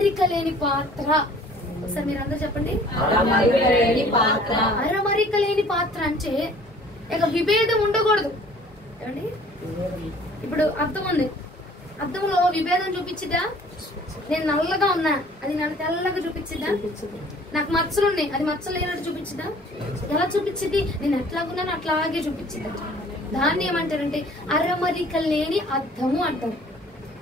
అరమరిక లేని పాత్ర. ఒకసారి మీరు అందరూ చెప్పండి, అరమరిక లేని పాత్ర అంటే ఇక విభేదం ఉండకూడదు. ఏమండి, ఇప్పుడు అద్దం ఉంది, అద్దంలో విభేదం చూపించిద్దా? నేను నల్లగా ఉన్నా, అది నన్ను తెల్లగా చూపించిద్దా? నాకు మచ్చలు ఉన్నాయి, అది మచ్చలు లేనట్టు చూపించిద్దా? ఎలా చూపించింది? నేను ఎట్లాగున్నాను అట్లాగే చూపించిద్దా? దాన్ని ఏమంటారంటే అరమరిక లేని అద్దము అంటారు.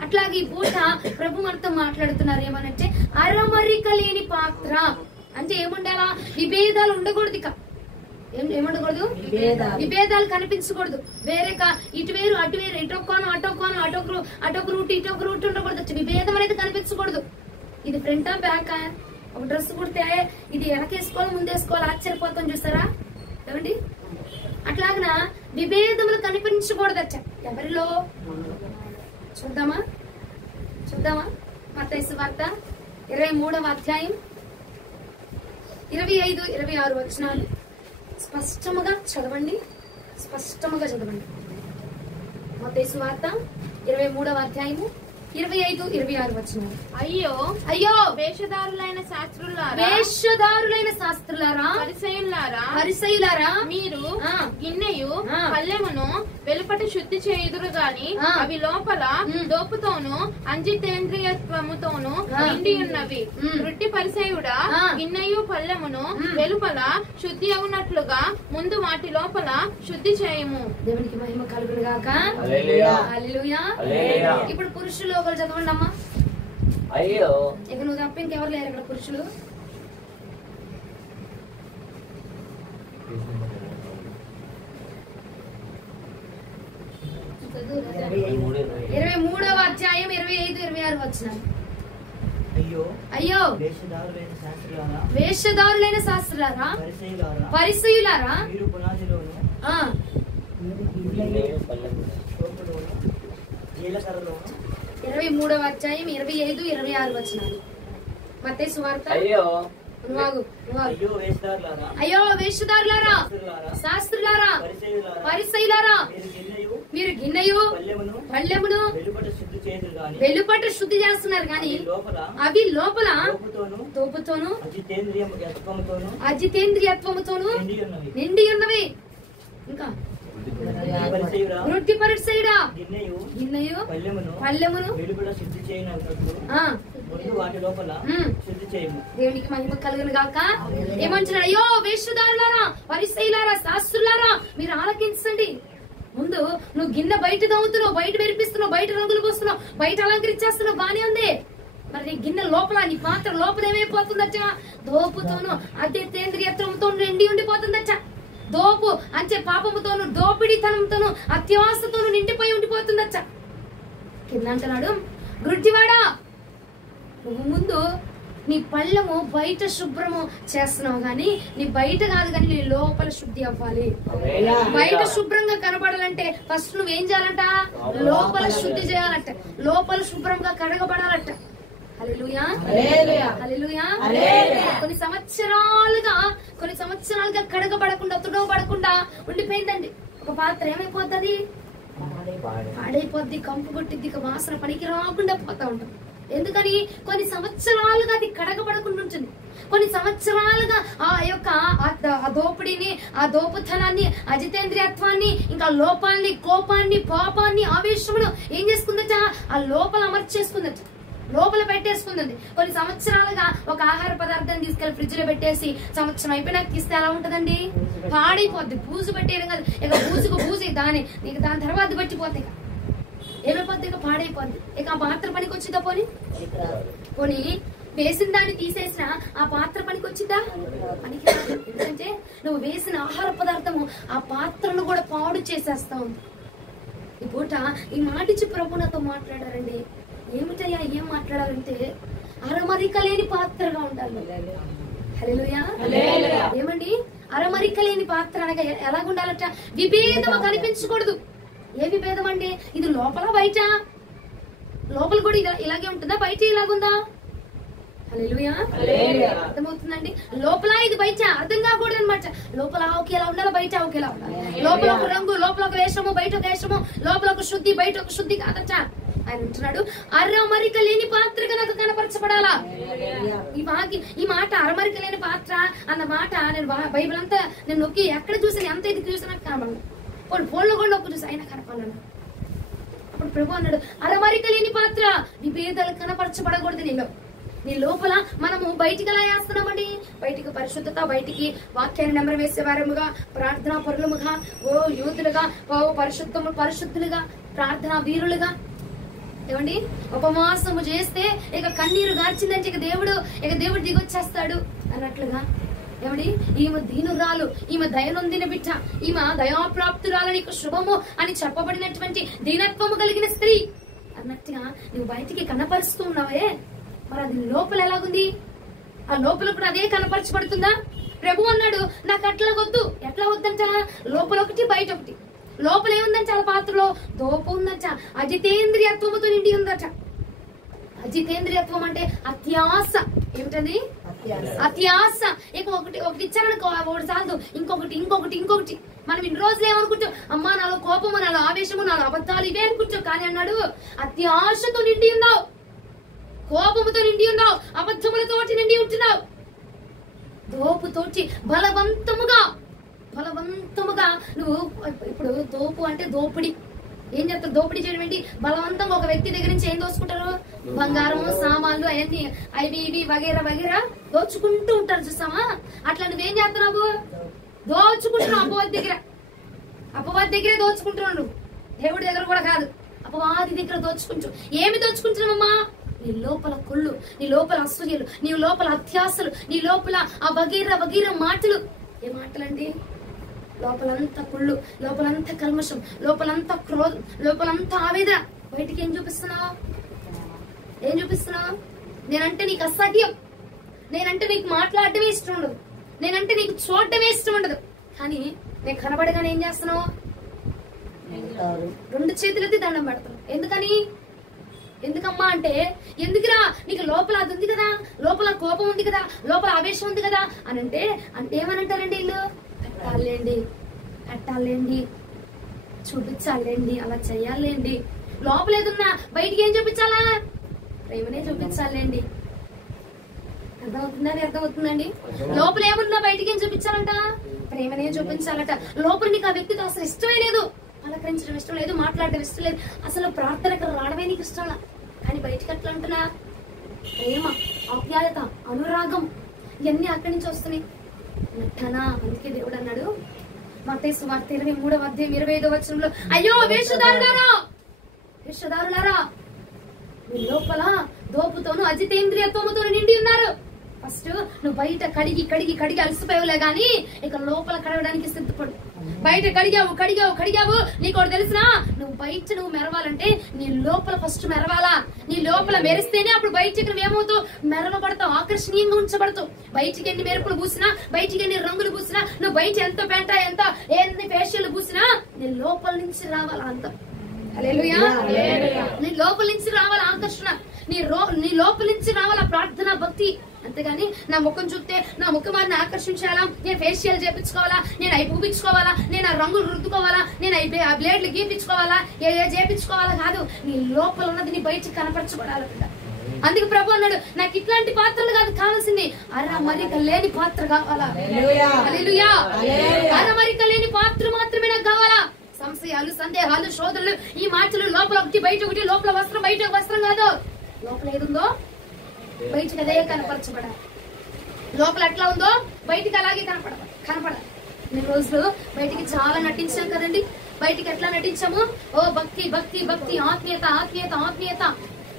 అట్లాగే ఈ పూట ప్రభు మనతో మాట్లాడుతున్నారు ఏమనంటే అరమరిక లేని పాత్ర అంటే ఏముండాలా? విభేదాలు ఉండకూడదు. ఇక ఏముండకూడదు? విభేదాలు కనిపించకూడదు. వేరే ఇటు వేరు అటు వేరు, ఇటొక్కాను అటొక్కాను, అటొక రూట్ ఇటొక రూట్ ఉండకూడదు. విభేదం అనేది కనిపించకూడదు. ఇది ఫ్రంటా బ్యాకా? ఒక డ్రెస్ కుడితే ఇది వెనకేసుకోవాలి ముందేసుకోవాలి ఆశ్చర్యపోతాం చూసారా? ఏమండి, అట్లాగనా విభేదములు కనిపించకూడదచ్చ ఎవరిలో? చూద్దామా మత్తయి సువార్త 23వ అధ్యాయం 25, 26 వచనాలు స్పష్టముగా చదవండి. మత్తయి సువార్త 23వ అధ్యాయము 25, 26 వచనాలు. అయ్యో వేషధారులైన శాస్త్రులారా, పరిసయ్యులారా, మీరు గిన్నెయు పల్లెమును వెలుపట శుద్ధి చేయుదురు గాని అవి లోపల దోపుతోను అంజితేంద్రియత్వముతోను నిండి ఉన్నవి. వృట్టి పరిసయ్యుడా, గిన్నెయు పల్లెమును వెలుపల శుద్ధి అవునట్లుగా ముందు వాటి లోపల శుద్ధి చేయము. దేవునికి మహిమ కలుగును గాక. హల్లెలూయా. ఇప్పుడు పురుషులు ఒకరు చదవండి అమ్మా. అయ్యో, ఇక నువ్వు తప్ప ఇంకెవరు లేరు ఇక్కడ పురుషులు. ఇరవై 23వ అధ్యాయం 25, 26 వచనాలు. అయ్యో వేషధారులైన శాస్త్రులారా, పరిసయ్యులారా, 23వ అధ్యాయం 25, 26 వచనాలు. మత్తయి సువార్త. అయ్యో వేషధారులారా, శాస్త్రులారా, పరిసయ్యులారా, మీరు గిన్నెయు పళ్ళెమును వెలుపట శుద్ధి చేస్తున్నారు కానీ అవి లోపల తోపుతోను అజితేంద్రియత్వముతోను నిండి ఉన్నవి. ఇంకా వృత్తి పరిసయ్యుడా, గిన్నెయు పళ్ళెమును దేవునికి మహిమ కలుగును గాక. ఏమంటున్నాడు? అయ్యో వేషధారులారా, పరిసయ్యులారా, శాస్త్రులారా, మీరు ఆలకించండి. ముందు నువ్వు గిన్నె బయట దమ్ముతున్నావు, బయట మెరిపిస్తున్నావు, బయట రంగులు పోస్తున్నావు, బయట అలంకరించేస్తున్నావు, బానే ఉంది. మరి నీ గిన్నె లోపల, నీ పాత్ర లోపల ఏమైపోతుందచ్చ? దోపుతోను అత్యేంద్రియత్వంతో నిండి ఉండిపోతుందచ్చ. దోపు అంటే పాపముతోను, దోపిడితనంతోను, అత్యాశతోను నిండిపోయి ఉండిపోతుందచ్చ. కింద అంటున్నాడు, గుడ్డివాడా, నువ్వు ముందు నీ పళ్ళము బయట శుభ్రము చేస్తున్నావు గాని నీ బయట కాదు కానీ నీ లోపల శుద్ధి అవ్వాలి. బయట శుభ్రంగా కనబడాలంటే ఫస్ట్ నువ్వేం చేయాలంట? లోపల శుద్ధి చేయాలంట, లోపల శుభ్రంగా కడగబడాలంట. హల్లెలూయా, హల్లెలూయా. కొన్ని సంవత్సరాలుగా కడగబడకుండా, తుడవబడకుండా ఉండిపోయిందండి. ఒక పాత్ర ఏమైపోతుంది? పాడైపోద్ది, కంపు కొట్టిద్ది, వాసన పనికి రాకుండా పోతా ఉంటాం. ఎందుకని? కొన్ని సంవత్సరాలుగా అది కడగబడకుండా ఉంటుంది. కొన్ని సంవత్సరాలుగా ఆ యొక్క ఆ దోపిడిని, ఆ దోపుతనాన్ని, అజితేంద్రియత్వాన్ని, ఇంకా లోపాన్ని, కోపాన్ని, పాపాన్ని, ఆవేశమును ఏం చేసుకుందట? ఆ లోపల అమర్చేసుకుందట, లోపల పెట్టేసుకుందండి. కొన్ని సంవత్సరాలుగా ఒక ఆహార పదార్థాన్ని తీసుకెళ్లి ఫ్రిడ్జ్ లో పెట్టేసి సంవత్సరం అయిపోయినాక తీస్తే ఎలా ఉంటదండి? పాడైపోద్ది. బూజు పెట్టేయడం కాదు, ఇక బూజు దాని నీకు దాని తర్వాత పట్టిపోతాయి. ఏమైపోద్ది? ఇక పాడైపోద్ది. ఇక ఆ పాత్ర పనికి వచ్చిందా? పోనీ వేసిన దాన్ని తీసేసిన ఆ పాత్ర పనికి వచ్చిందా? పనికి రాదు. ఎందుకంటే నువ్వు వేసిన ఆహార పదార్థము ఆ పాత్రను కూడా పాడు చేసేస్తా ఉంది. ఈ పూట ఈ మాటిచ్చి ప్రభు నాతో మాట్లాడారండి. ఏమిటయ్యా, ఏం మాట్లాడాలంటే అరమరిక లేని పాత్రగా ఉండాలి. హల్లెలూయా. ఏమండి, అరమరిక లేని పాత్ర అనగా ఎలాగుండాలట? విభేదం కనిపించకూడదు. ఏ విభేదం అండి? ఇది లోపల బయట? లోపల కూడా ఇలాగే ఉంటుందా? బయట ఇలాగుందా? హల్లెలూయా. అర్థమవుతుందండి? లోపల ఇది బయట అర్థం కాకూడదు అనమాట. లోపల ఒకేలా ఉండాలి, బయట ఒకేలా ఉండాలి. లోపల ఒక రంగు, లోపల ఒక వేషము, బయట ఒక వేషము, లోపల ఒక శుద్ధి, బయట ఒక శుద్ధి కాదట. ఆయన అంటున్నాడు, అరమరిక లేని పాత్రగా నాకు కనపరచ కనపరచబడాలా. ఈ మాట అరమరిక లేని పాత్ర అన్న మాట నేను బైబిల్ అంతా నేను నొక్కి ఎక్కడ చూసాను, ఎంత ఇది చూసినా కనపడను. ఫోన్లో కూడా నొక్కి చూసి అయినా కనపడను. అప్పుడు ప్రభు అన్నాడు, అరమరిక లేని పాత్ర, విభేదాలు కనపరచబడకూడదు నీలో. నీ లోపల మనము బయటికి ఎలా వేస్తున్నామండి? బయటికి పరిశుద్ధత, బయటికి వాక్యాన్ని నెంబర్ వేసే వారముగా, ప్రార్థనా పరులముగా, ఓ యూతులుగా, ఓ పరిశుద్ధులుగా, ప్రార్థనా వీరులుగా. ఏమండి, ఉపవాసము చేస్తే ఇక కన్నీరు గార్చిందంటే ఇక దేవుడు దిగొచ్చేస్తాడు అన్నట్లుగా. ఏమండి, ఈమె దీనురాలు, ఈమె దయనొందిన బిడ్డ, ఈమె దయాప్రాప్తురాలు, నీకు శుభము అని చెప్పబడినటువంటి దీనత్వము కలిగిన స్త్రీ అన్నట్టుగా నువ్వు బయటికి కనపరుస్తూ ఉన్నావే, మరి అది లోపల ఎలాగుంది? ఆ లోపల కూడా అదే కనపరచబడుతుందా? ప్రభు అన్నాడు, నాకు అట్లా వద్దు. ఎట్లా వద్దంట? లోపల ఒకటి, బయట ఒకటి. లోపల ఏముందంట? ఆ పాత్రలో దోపు ఉందంట, అజితేంద్రియత్వముతో నిండి ఉందట. అజితేంద్రియత్వం అంటే అత్యాస. ఏమిటది? అత్యాస. ఇక ఒకటి ఇచ్చారనుకో, ఒకటి చాలదు, ఇంకొకటి. మనం ఇన్ని రోజులు ఏమనుకుంటాం? అమ్మా నాలో కోపము, నాలో ఆవేశము, నాలో అబద్ధాలు ఇవే అనుకుంటాం. కానీ అన్నాడు, అత్యాశతో నిండి ఉన్నావు, కోపముతో నిండి ఉన్నావు, అబద్ధములతోటి నిండి ఉంటున్నావు. దోపుతోటి బలవంతముగా నువ్వు. ఇప్పుడు దోపు అంటే దోపిడి. ఏం చేస్తారు? దోపిడీ చేయడం ఏంటి? బలవంతంగా ఒక వ్యక్తి దగ్గర నుంచి ఏం దోచుకుంటారు? బంగారం, సామాన్లు, అవన్నీ అవి ఇవి వగేరా దోచుకుంటూ ఉంటారు. చూసామా? అట్లా నువ్వేం చేస్తున్నావు? దోచుకుంటున్నావు. అపవాది దగ్గరే దోచుకుంటున్నావు. దేవుడి దగ్గర కూడా కాదు, అపవాది దగ్గర దోచుకుంటూ. ఏమి దోచుకుంటున్నావమ్మా? నీ లోపల కుళ్ళు, నీ లోపల అసూయలు, నీ లోపల అత్యాసలు, నీ లోపల ఆ వగీర మాటలు. ఏ మాటలండి? లోపలంతా కుళ్ళు, లోపలంతా కల్మషం, లోపలంతా క్రోధం, లోపలంతా ఆవేదన. బయటికి ఏం చూపిస్తున్నావు? నేనంటే నీకు అసహ్యం, నేనంటే నీకు మాట్లాడటమే ఇష్టం ఉండదు, నేనంటే నీకు చూడటమే ఇష్టం ఉండదు. కానీ నేను కనబడగానే ఏం చేస్తున్నావు? 2 చేతులెత్తి దండం పెడతాను. ఎందుకమ్మా అంటే, ఎందుకురా? నీకు లోపల అది ఉంది కదా, లోపల కోపం ఉంది కదా, లోపల ఆవేశం ఉంది కదా అని అంటే ఏమనంటారండి వీళ్ళు? కట్టాలేండి, చూపించాలేండి, అలా చెయ్యాలేండి. లోపల ఏదున్నా బయటికి ఏం చూపించాలా? ప్రేమనే చూపించాలేండి. అర్థమవుతుందండి? లోపల ఏమున్నా బయటికి ఏం చూపించాలంట? ప్రేమనే చూపించాలట. లోపల నీకు ఆ వ్యక్తితో అసలు ఇష్టమే లేదు, పలకరించడం ఇష్టం లేదు, మాట్లాడడం ఇష్టం లేదు, అసలు ప్రార్థనకు రావడమే నీకు ఇష్టం. కానీ బయటికి అట్లా అంటున్నా ప్రేమ, ఆప్యాయత, అనురాగం ఇవన్నీ అక్కడి నుంచి వస్తున్నాయి. అందుకే దేవుడు అన్నాడు మత్తయి సువార్త 23వ అధ్యాయం 25వ వచనంలో, అయ్యో వేషధారులారా, మీ లోపల దోపుతోను అజితేంద్రియత్వముతో నిండి ఉన్నారు. ఫస్ట్ నువ్వు బయట కడిగి అలసిపోయావులే గాని ఇక లోపల కడగడానికి సిద్ధపడు. బయట కడిగావు. నీకు తెలిసినా నువ్వు మెరవాలంటే నీ లోపల ఫస్ట్ మెరవాలా. నీ లోపల మెరిస్తేనే అప్పుడు బయటికి నువ్వేమవుతావు? మెరవబడతావు, ఆకర్షణీయంగా ఉంచబడతావు. బయటికి ఎన్ని మెరుపులు పూసినా, బయటికి ఎన్ని రంగులు పూసినా, నువ్వు బయట ఎంత పెంట ఎంత ఎన్ని ఫేషియల్ పూసినా నీ లోపల నుంచి రావాలా అంత. హల్లెలూయా. నీ లోపల నుంచి రావాలా ఆకర్షణ, నీ లోపల నుంచి రావాలా ప్రార్థన, భక్తి. అంతేగాని నా ముఖం చూస్తే నా ముఖం వారిని ఆకర్షించాలా, నేను ఫేషియల్ చేపించుకోవాలా, నేను అవి పూపించుకోవాలా, నేను ఆ రంగులు రుద్దుకోవాలా, నేను ఆ బ్లేడ్లు గీపించుకోవాలా, చేపించుకోవాలా కాదు. నీ లోపల ఉన్నది నీ బయటికి కనపరచబడాలంట. అందుకే ప్రభు అన్నాడు, నాకు ఇట్లాంటి పాత్రలు కాదు కావాల్సింది, అరమరిక లేని పాత్ర కావాలా. హల్లెలూయా. అరమరిక లేని పాత్ర మాత్రమే నాకు కావాలా. సంశయాలు, సందేహాలు, శోధనలు, ఈ మాటలు లోపల ఒకటి బయట ఒకటి, లోపల వస్త్రం బయట వస్త్రం కాదు. లోపల ఏదుందో బయటికి అదే కనపరచబడాలి. లోపల ఎట్లా ఉందో బయటికి అలాగే కనపడాలి. ఈ రోజులు బయటికి చాలా నటించాం కదండి. బయటికి ఎట్లా నటించాము? ఓ భక్తి, ఆత్మీయత,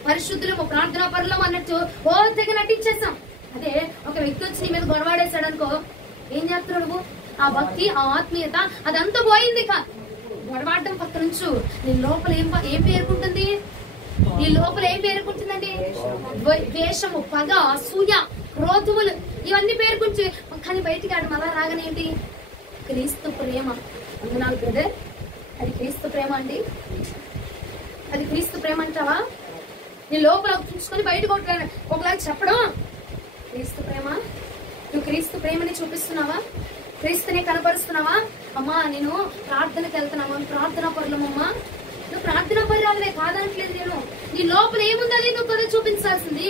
పరిశుద్ధులము, ప్రార్థనా పరులము అన్నట్టు ఓ తెగ నటించేసాం. అదే ఒక వ్యక్తి వచ్చి నీ మీద గొడవాడేశాడు అనుకో, ఏం చేస్తున్నావు నువ్వు? ఆ భక్తి, ఆ ఆత్మీయత అదంతా పోయింది. గొడవాడడం పక్క నుంచు నీ లోపల ఏం పేరుకుంటుంది? నీ లోపల ఏం పేరుకుంటుందండి? ద్వేషము, పగ, అసూయ, క్రోధములు ఇవన్నీ పేరుకుంటు. కానీ బయటికి ఆడు మళ్ళా రాగనేంటి? క్రీస్తు ప్రేమ. అందునాలు బ్రదర్, అది క్రీస్తు ప్రేమ అండి. అది క్రీస్తు ప్రేమ అంటావా? నీ లోపల చూసుకొని బయటకు ఒకలాగా చెప్పడం క్రీస్తు ప్రేమ. నువ్వు క్రీస్తు ప్రేమని చూపిస్తున్నావా? క్రీస్తుని కనపరుస్తున్నావా? అమ్మా నేను ప్రార్థనకి వెళ్తున్నావా? ప్రార్థనా పరులమమ్మా. నువ్వు ప్రార్థనా పరులే కాదనట్లేదు నేను. నీ లోపల ఏముంది అది నువ్వు కదా చూపించాల్సింది.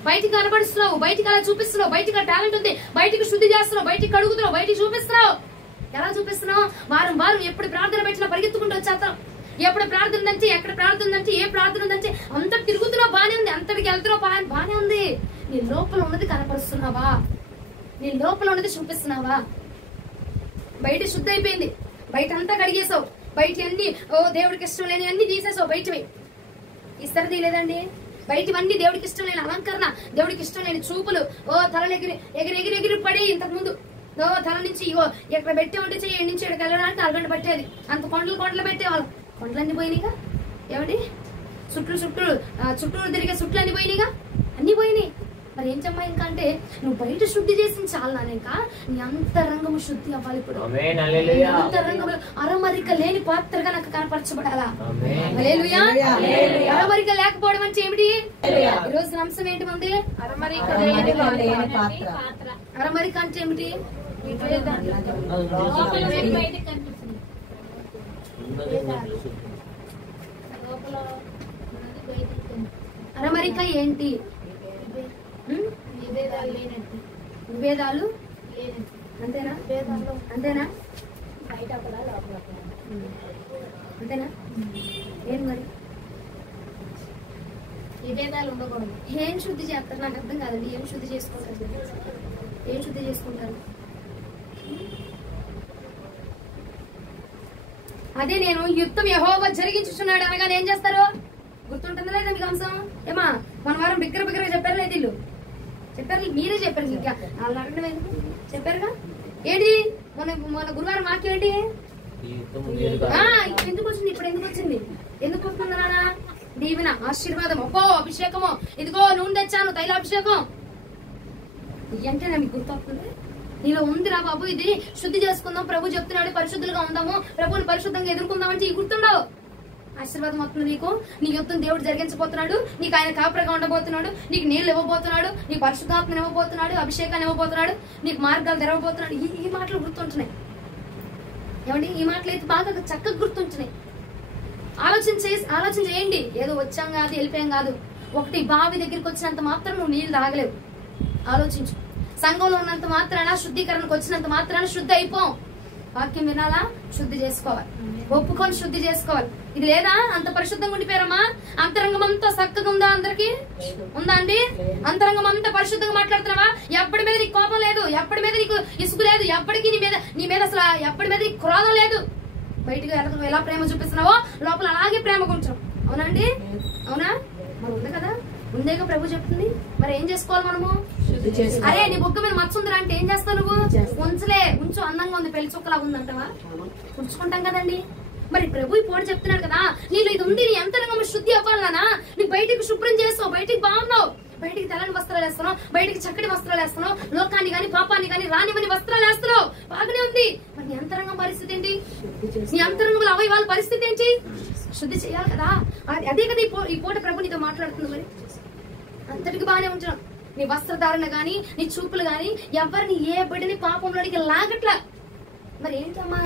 బయటికి కనబడుస్తున్నావు, బయటికి అలా చూపిస్తున్నావు, బయటికి టాలెంట్ ఉంది, బయటికి శుద్ధి చేస్తున్నావు, బయటికి కడుగుతున్నావు, బయటికి చూపిస్తున్నావు. ఎలా చూపిస్తున్నావు? వారం వారం ఎప్పుడు ప్రార్థన పెట్టినా పరిగెత్తుకుంటూ వచ్చేస్తాం. ఎప్పుడు ప్రార్థన ఉందంటే, ఎక్కడ ప్రార్థన ఉందంటే, ఏ ప్రార్థన ఉందంటే అంత తిరుగుతున్నావు, బానే ఉంది. అంతటికి వెళ్తున్నావు, బానే ఉంది. నీ లోపల ఉన్నది కనపరుస్తున్నావా? నీ లోపల ఉన్నది చూపిస్తున్నావా? బయట శుద్ధి అయిపోయింది, బయట అంతా కడిగేసావు, బయట అన్ని దేవుడికి ఇష్టం లేని అన్ని తీసేసావు. బయటవి ఇస్తారు తీయలేదండి. బయటవన్నీ దేవుడికి ఇష్టం లేని అలంకరణ, దేవుడికి ఇష్టం లేని చూపులు, తలలు ఎగిరి ఎగిరి ఎగిరి ఎగిరి పడి ఇంతకు ముందు తల నుంచి ఎక్కడ పెట్టే ఉంటే చెయ్యి నుంచి ఎక్కడికి వెళ్ళడానికి 4 గంటలు పట్టేది. అంత కొండలు పెట్టేవాళ్ళం. కొండలన్నీ పోయినాయిగా. ఏమండి? చుట్టూ తిరిగే చుట్లన్నీ పోయినాయిగా, అన్ని పోయినాయి. మరి ఏం చెప్పా ఇంకా అంటే, నువ్వు బయట శుద్ధి చేసిన చాలా ఇంకా నీ అంతరంగము శుద్ధి అవ్వాలి. ఇప్పుడు అంతరంగము అరమరిక లేని పాత్రగా నాకు కనపరచబడాలా? అరమరిక లేకపోవడం అంటే ఏమిటి? ఈ రోజు అంశం ఏంటి మంది? అరమరిక అంటే ఏమిటి? అరమరిక ఏంటి? విభేదాలు అంతేనా? అంతేనా? అంతేనా? ఏం మరి విభేదాలు ఉండకూడదు. ఏం శుద్ధి చేస్తారు? నాకు అర్థం కాదండి. ఏం శుద్ధి చేసుకుంటారు? ఏం శుద్ధి చేసుకుంటారు? అదే నేను యుద్ధం యెహోవా జరిగించుచున్నాడు అనగానే ఏం చేస్తారు? గుర్తుంటుందా లేదా మీకు అంశం? ఏమా మన వారం బిగ్గరగా చెప్పారు లేదు? ఇల్లు చెప్పారు, మీరే చెప్పారు. ఇంకా వాళ్ళు అడగడం ఎందుకు? చెప్పారుగా. ఏంటి మన గురువారం వాక్యం ఏంటి? ఎందుకు వచ్చింది? ఇప్పుడు ఎందుకు వచ్చింది? ఎందుకు వస్తుంది నాన్న? దీవెన, ఆశీర్వాదం, ఒక్కో అభిషేకము, ఇదిగో నూనె తెచ్చాను, తైలాభిషేకం. అంటే మీకు గుర్తొస్తుంది? నీలో ఉందిరా బాబు, ఇది శుద్ధి చేసుకుందాం, ప్రభు చెప్తున్నాడు పరిశుద్ధులుగా ఉందాము, ప్రభుని పరిశుద్ధంగా ఎదుర్కొందాం అంటే ఈ గుర్తుండవు. ఆశీర్వాదం వస్తుంది నీకు. నీ యుద్ధం దేవుడు జరిగించబోతున్నాడు, నీకు ఆయన కాపురగా ఉండబోతున్నాడు, నీకు నీళ్లు ఇవ్వబోతున్నాడు, నీకు పరిశుద్ధాత్మను ఇవ్వబోతున్నాడు, అభిషేకాన్ని ఇవ్వబోతున్నాడు, నీకు మార్గాలు తెరవబోతున్నాడు. ఈ మాటలు గుర్తుంటున్నాయి. ఏమండి? ఈ మాటలు అయితే బాగా చక్కగా గుర్తుంటున్నాయి. ఆలోచన చేయండి. ఏదో వచ్చాం కాదు, వెళ్ళిపోయాం కాదు. ఒకటి బావి దగ్గరికి వచ్చినంత మాత్రం నువ్వు నీళ్లు తాగలేవు. ఆలోచించు. సంఘంలో ఉన్నంత మాత్రాన, శుద్ధీకరణకు వచ్చినంత మాత్రాన శుద్ధి అయిపోం. వాక్యం వినాలా? శుద్ధి చేసుకోవాలి, ఒప్పుకొని శుద్ధి చేసుకోవాలి. ఇది లేదా? అంత పరిశుద్ధంగా ఉండిపోయారమ్మా? అంతరంగం అంతా చక్కగా ఉందా? అందరికి ఉందా అండి? అంతరంగం అంతా పరిశుద్ధంగా మాట్లాడుతున్నావా? ఎప్పటి మీద నీకు కోపం లేదు, ఎప్పటి మీద నీకు ఇసుగు లేదు, ఎప్పటికీ నీ మీద అసలు ఎప్పటి మీద నీకు క్రోధం లేదు. బయటకు ఎలా ప్రేమ చూపిస్తున్నావో లోపల అలాగే ప్రేమ కొంచెం. అవునండి? అవునా? మరి ఉంది కదా, ఉందేగా ప్రభు చెప్తుంది. మరి ఏం చేసుకోవాలి మనము? అరే నీ బొగ్గ మీద మచ్చ ఉందిరా అంటే ఏం చేస్తావు నువ్వు? ఉంచు, అందంగా ఉంది, పెళ్లి చుక్కలాగా ఉందంటావా? ఉంచుకుంటాం కదండి. మరి ప్రభు ఇప్పుడు చెప్తున్నాడు కదా, నీలో ఇది ఉంది, నీ అంతరంగం శుద్ధి అవ్వాలనా? నీ బయటికి శుభ్రం చేస్తావు, బయటికి బాగున్నావు, బయటికి తెల్లని వస్త్రాలు వేస్తున్నావు, బయటికి చక్కటి వస్త్రాలు వేస్తున్నావు, లోకాన్ని గాని పాపాన్ని గాని రానివని వస్త్రాలు వేస్తున్నావు, బాగానే ఉంది. మరి నీ అంతరంగం పరిస్థితి ఏంటి? నీ అంతరంగంలో అవయవాల పరిస్థితి ఏంటి? శుద్ధి చేయాలి కదా. అదే కదా ఈ పూట ప్రభు నీతో మాట్లాడుతుంది. మరి అంతటికి బాగానే ఉంటున్నాం. నీ వస్త్రధారణ గాని, నీ చూపులు గాని ఎవరిని ఏ బిడ్డని పాపంలోనికి లాగట్లా. మరి ఏంటమ్మా?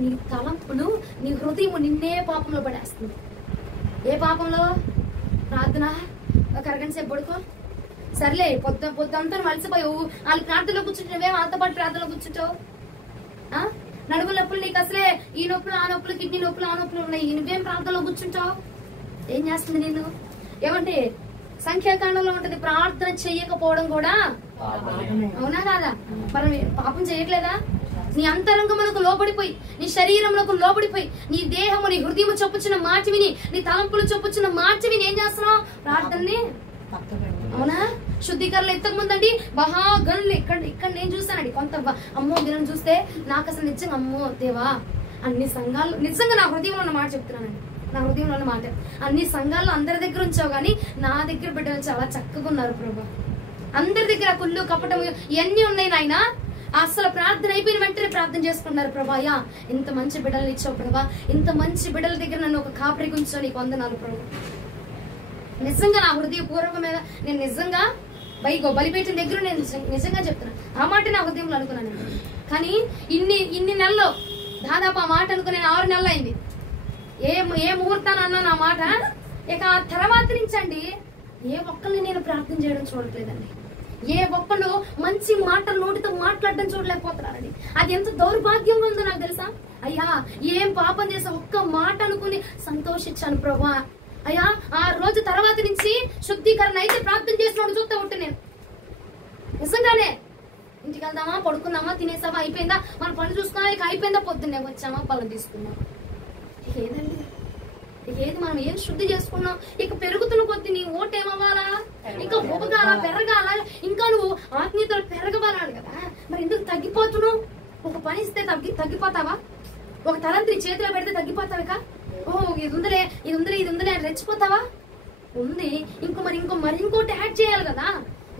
నీ తలంపులు, నీ హృదయం నిన్నే పాపంలో పడేస్తుంది. ఏ పాపంలో? ప్రార్థన ఒక అరగంట సేపు పడుకో, సర్లే పొద్దంతా మలిసిపోయావు, వాళ్ళు ప్రార్థనలో కూర్చుంటావే, వాళ్ళతో పాటు ప్రార్థనలో కూర్చుంటావు. నడుము నొప్పులు నీకు అసలే ఈ నొప్పులు ఆ నొప్పులు, కిడ్నీ నొప్పులు ఆ నొప్పులు ఉన్నాయి, నువ్వేం ప్రార్థనలో కూర్చుంటావు? ఏం చేస్తుంది నేను? ఏమంటే సంఖ్యాకాండంలో ఉంటది, ప్రార్థన చెయ్యకపోవడం కూడా. అవునా కాదా? మనం పాపం చేయట్లేదా? నీ అంతరంగమునకు లోబడిపోయి, నీ శరీరమునకు లోబడిపోయి, నీ దేహము, నీ హృదయము చొప్పుచున్న మాట విని, నీ తలంపులు చొప్పుచున్న మాట విని ఏం చేస్తున్నావు? ప్రార్థనని. అవునా? శుద్ధీకరణలు ఎంతకు ముందండి మహాగణులు ఇక్కడ నేను చూసానండి. కొంత అమ్మో దినం చూస్తే నాకు అసలు నిజంగా అమ్మో దేవా, అన్ని సంఘాలు నిజంగా నా హృదయంలో ఉన్న మాట చెప్తున్నానండి, నా హృదయంలో ఉన్న మాట. అన్ని సంఘాల్లో అందరి దగ్గర ఉంచావు కానీ నా దగ్గర బిడ్డలు చాలా చక్కగా ఉన్నారు ప్రభా. అందరి దగ్గర కుళ్ళు కపటం ఇవన్నీ ఉన్నాయి నాయన. అసలు ప్రార్థన అయిపోయిన వెంటనే ప్రార్థన చేసుకుంటున్నారు ప్రభాయా, ఇంత మంచి బిడ్డలు ఇచ్చావు ప్రభా, ఇంత మంచి బిడ్డల దగ్గర నన్ను ఒక కాపరి గుంచావు, నీకు వందనాలు ప్రభా. నిజంగా నా హృదయ పూర్వక మీద నేను నిజంగా బలిపేట దగ్గర నేను నిజంగా చెప్తున్నా, ఆ మాట నా హృదయంలో అనుకున్నాను. కానీ ఇన్ని నెలల్లో దాదాపు ఆ మాట అనుకునే 6 నెలలు అయింది. ఏ ముహూర్తాన్ని అన్నా నా మాట. ఇక ఆ తర్వాత నుంచి అండి ఏ ఒక్కరిని నేను ప్రార్థన చేయడం చూడట్లేదండి. ఏ ఒక్కళ్ళు మంచి మాటలు నోటితో మాట్లాడడం చూడలేకపోతున్నారండి. అది ఎంత దౌర్భాగ్యంగా ఉందో నాకు తెలుసా. అయ్యా ఏం పాపం చేసా, ఒక్క మాట అనుకుని సంతోషించాను ప్రభా. అయ్యా ఆ రోజు తర్వాత నుంచి శుద్ధీకరణ అయితే ప్రార్థన చేసినోడు చూస్తే ఉంటే నేను నిజంగానే ఇంటికి వెళ్దామా, పడుకుందామా, తినేసామా, అయిపోయిందా, మన పని చూసుకున్నా, ఇక అయిపోయిందా, పొద్దున్నే వచ్చామా, పొలం తీసుకున్నాం. ఏదండి ఏది మనం ఏం శుద్ధి చేసుకున్నాం? ఇక పెరుగుతున్న కొద్ది నీ ఓటేమవ్వాలా, ఇంకా ఊపగాల పెరగాల, ఇంకా నువ్వు ఆత్మీయతలు పెరగవాలని కదా. మరి ఎందుకు తగ్గిపోతున్నావు? ఒక పని ఇస్తే తగ్గిపోతావా? ఒక తలంత్రి చేతిలో పెడితే తగ్గిపోతావా? ఓ ఇది ఉందిలే ఇది ఉందిలే ఇది ఉందిలే అని రెచ్చిపోతావా? ఉంది ఇంకోటి యాడ్ చేయాలి కదా.